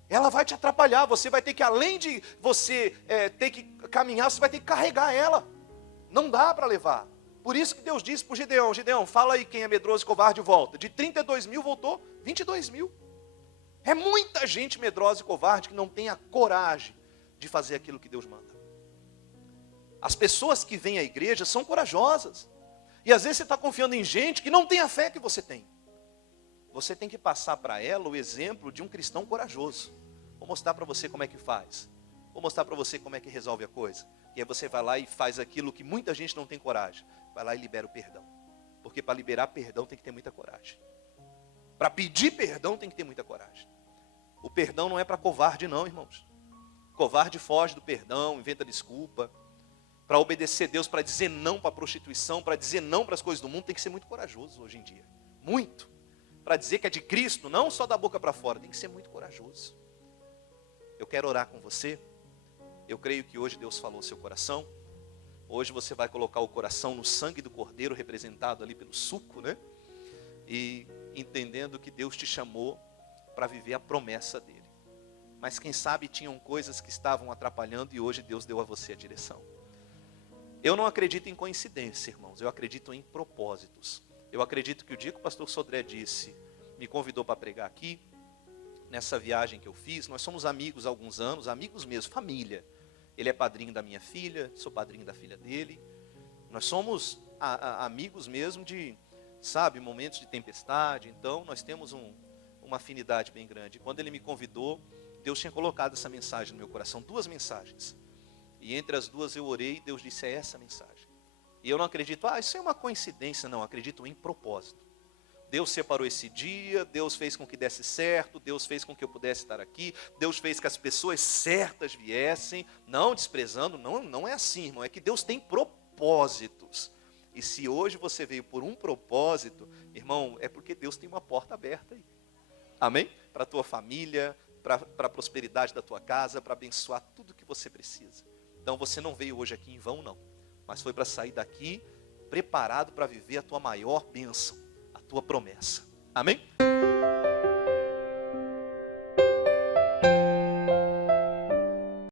Ela vai te atrapalhar, você vai ter que, além de você ter que caminhar, você vai ter que carregar ela. Não dá para levar. Por isso que Deus disse para o Gideão, Gideão, fala aí quem é medroso e covarde volta. De 32 mil voltou 22 mil. É muita gente medrosa e covarde que não tem a coragem de fazer aquilo que Deus manda. As pessoas que vêm à igreja são corajosas. E às vezes você está confiando em gente que não tem a fé que você tem. Você tem que passar para ela o exemplo de um cristão corajoso. Vou mostrar para você como é que faz. Vou mostrar para você como é que resolve a coisa. E aí você vai lá e faz aquilo que muita gente não tem coragem. Vai lá e libera o perdão. Porque para liberar perdão tem que ter muita coragem. Para pedir perdão tem que ter muita coragem. O perdão não é para covarde não, irmãos. Covarde foge do perdão, inventa desculpa. Para obedecer Deus, para dizer não para a prostituição, para dizer não para as coisas do mundo, tem que ser muito corajoso hoje em dia. Muito. Para dizer que é de Cristo, não só da boca para fora, tem que ser muito corajoso. Eu quero orar com você. Eu creio que hoje Deus falou ao seu coração. Hoje você vai colocar o coração no sangue do Cordeiro, representado ali pelo suco, né? E entendendo que Deus te chamou para viver a promessa dele. Mas quem sabe tinham coisas que estavam atrapalhando e hoje Deus deu a você a direção. Eu não acredito em coincidência, irmãos. Eu acredito em propósitos. Eu acredito que o dia que o pastor Sodré me convidou para pregar aqui, nessa viagem que eu fiz, nós somos amigos há alguns anos, amigos mesmo, família. Ele é padrinho da minha filha, sou padrinho da filha dele. Nós somos amigos mesmo de, sabe, momentos de tempestade. Então nós temos uma afinidade bem grande. Quando ele me convidou, Deus tinha colocado essa mensagem no meu coração, 2 mensagens. E entre as 2 eu orei e Deus disse, é essa mensagem. E eu não acredito, isso é uma coincidência, não, acredito em propósito. Deus separou esse dia, Deus fez com que desse certo, Deus fez com que eu pudesse estar aqui, Deus fez que as pessoas certas viessem, não desprezando, não é assim, irmão, é que Deus tem propósitos. E se hoje você veio por um propósito, irmão, é porque Deus tem uma porta aberta aí. Amém? Para a tua família, para a prosperidade da tua casa, para abençoar tudo que você precisa. Então você não veio hoje aqui em vão, não. Mas foi para sair daqui preparado para viver a tua maior bênção, a tua promessa. Amém?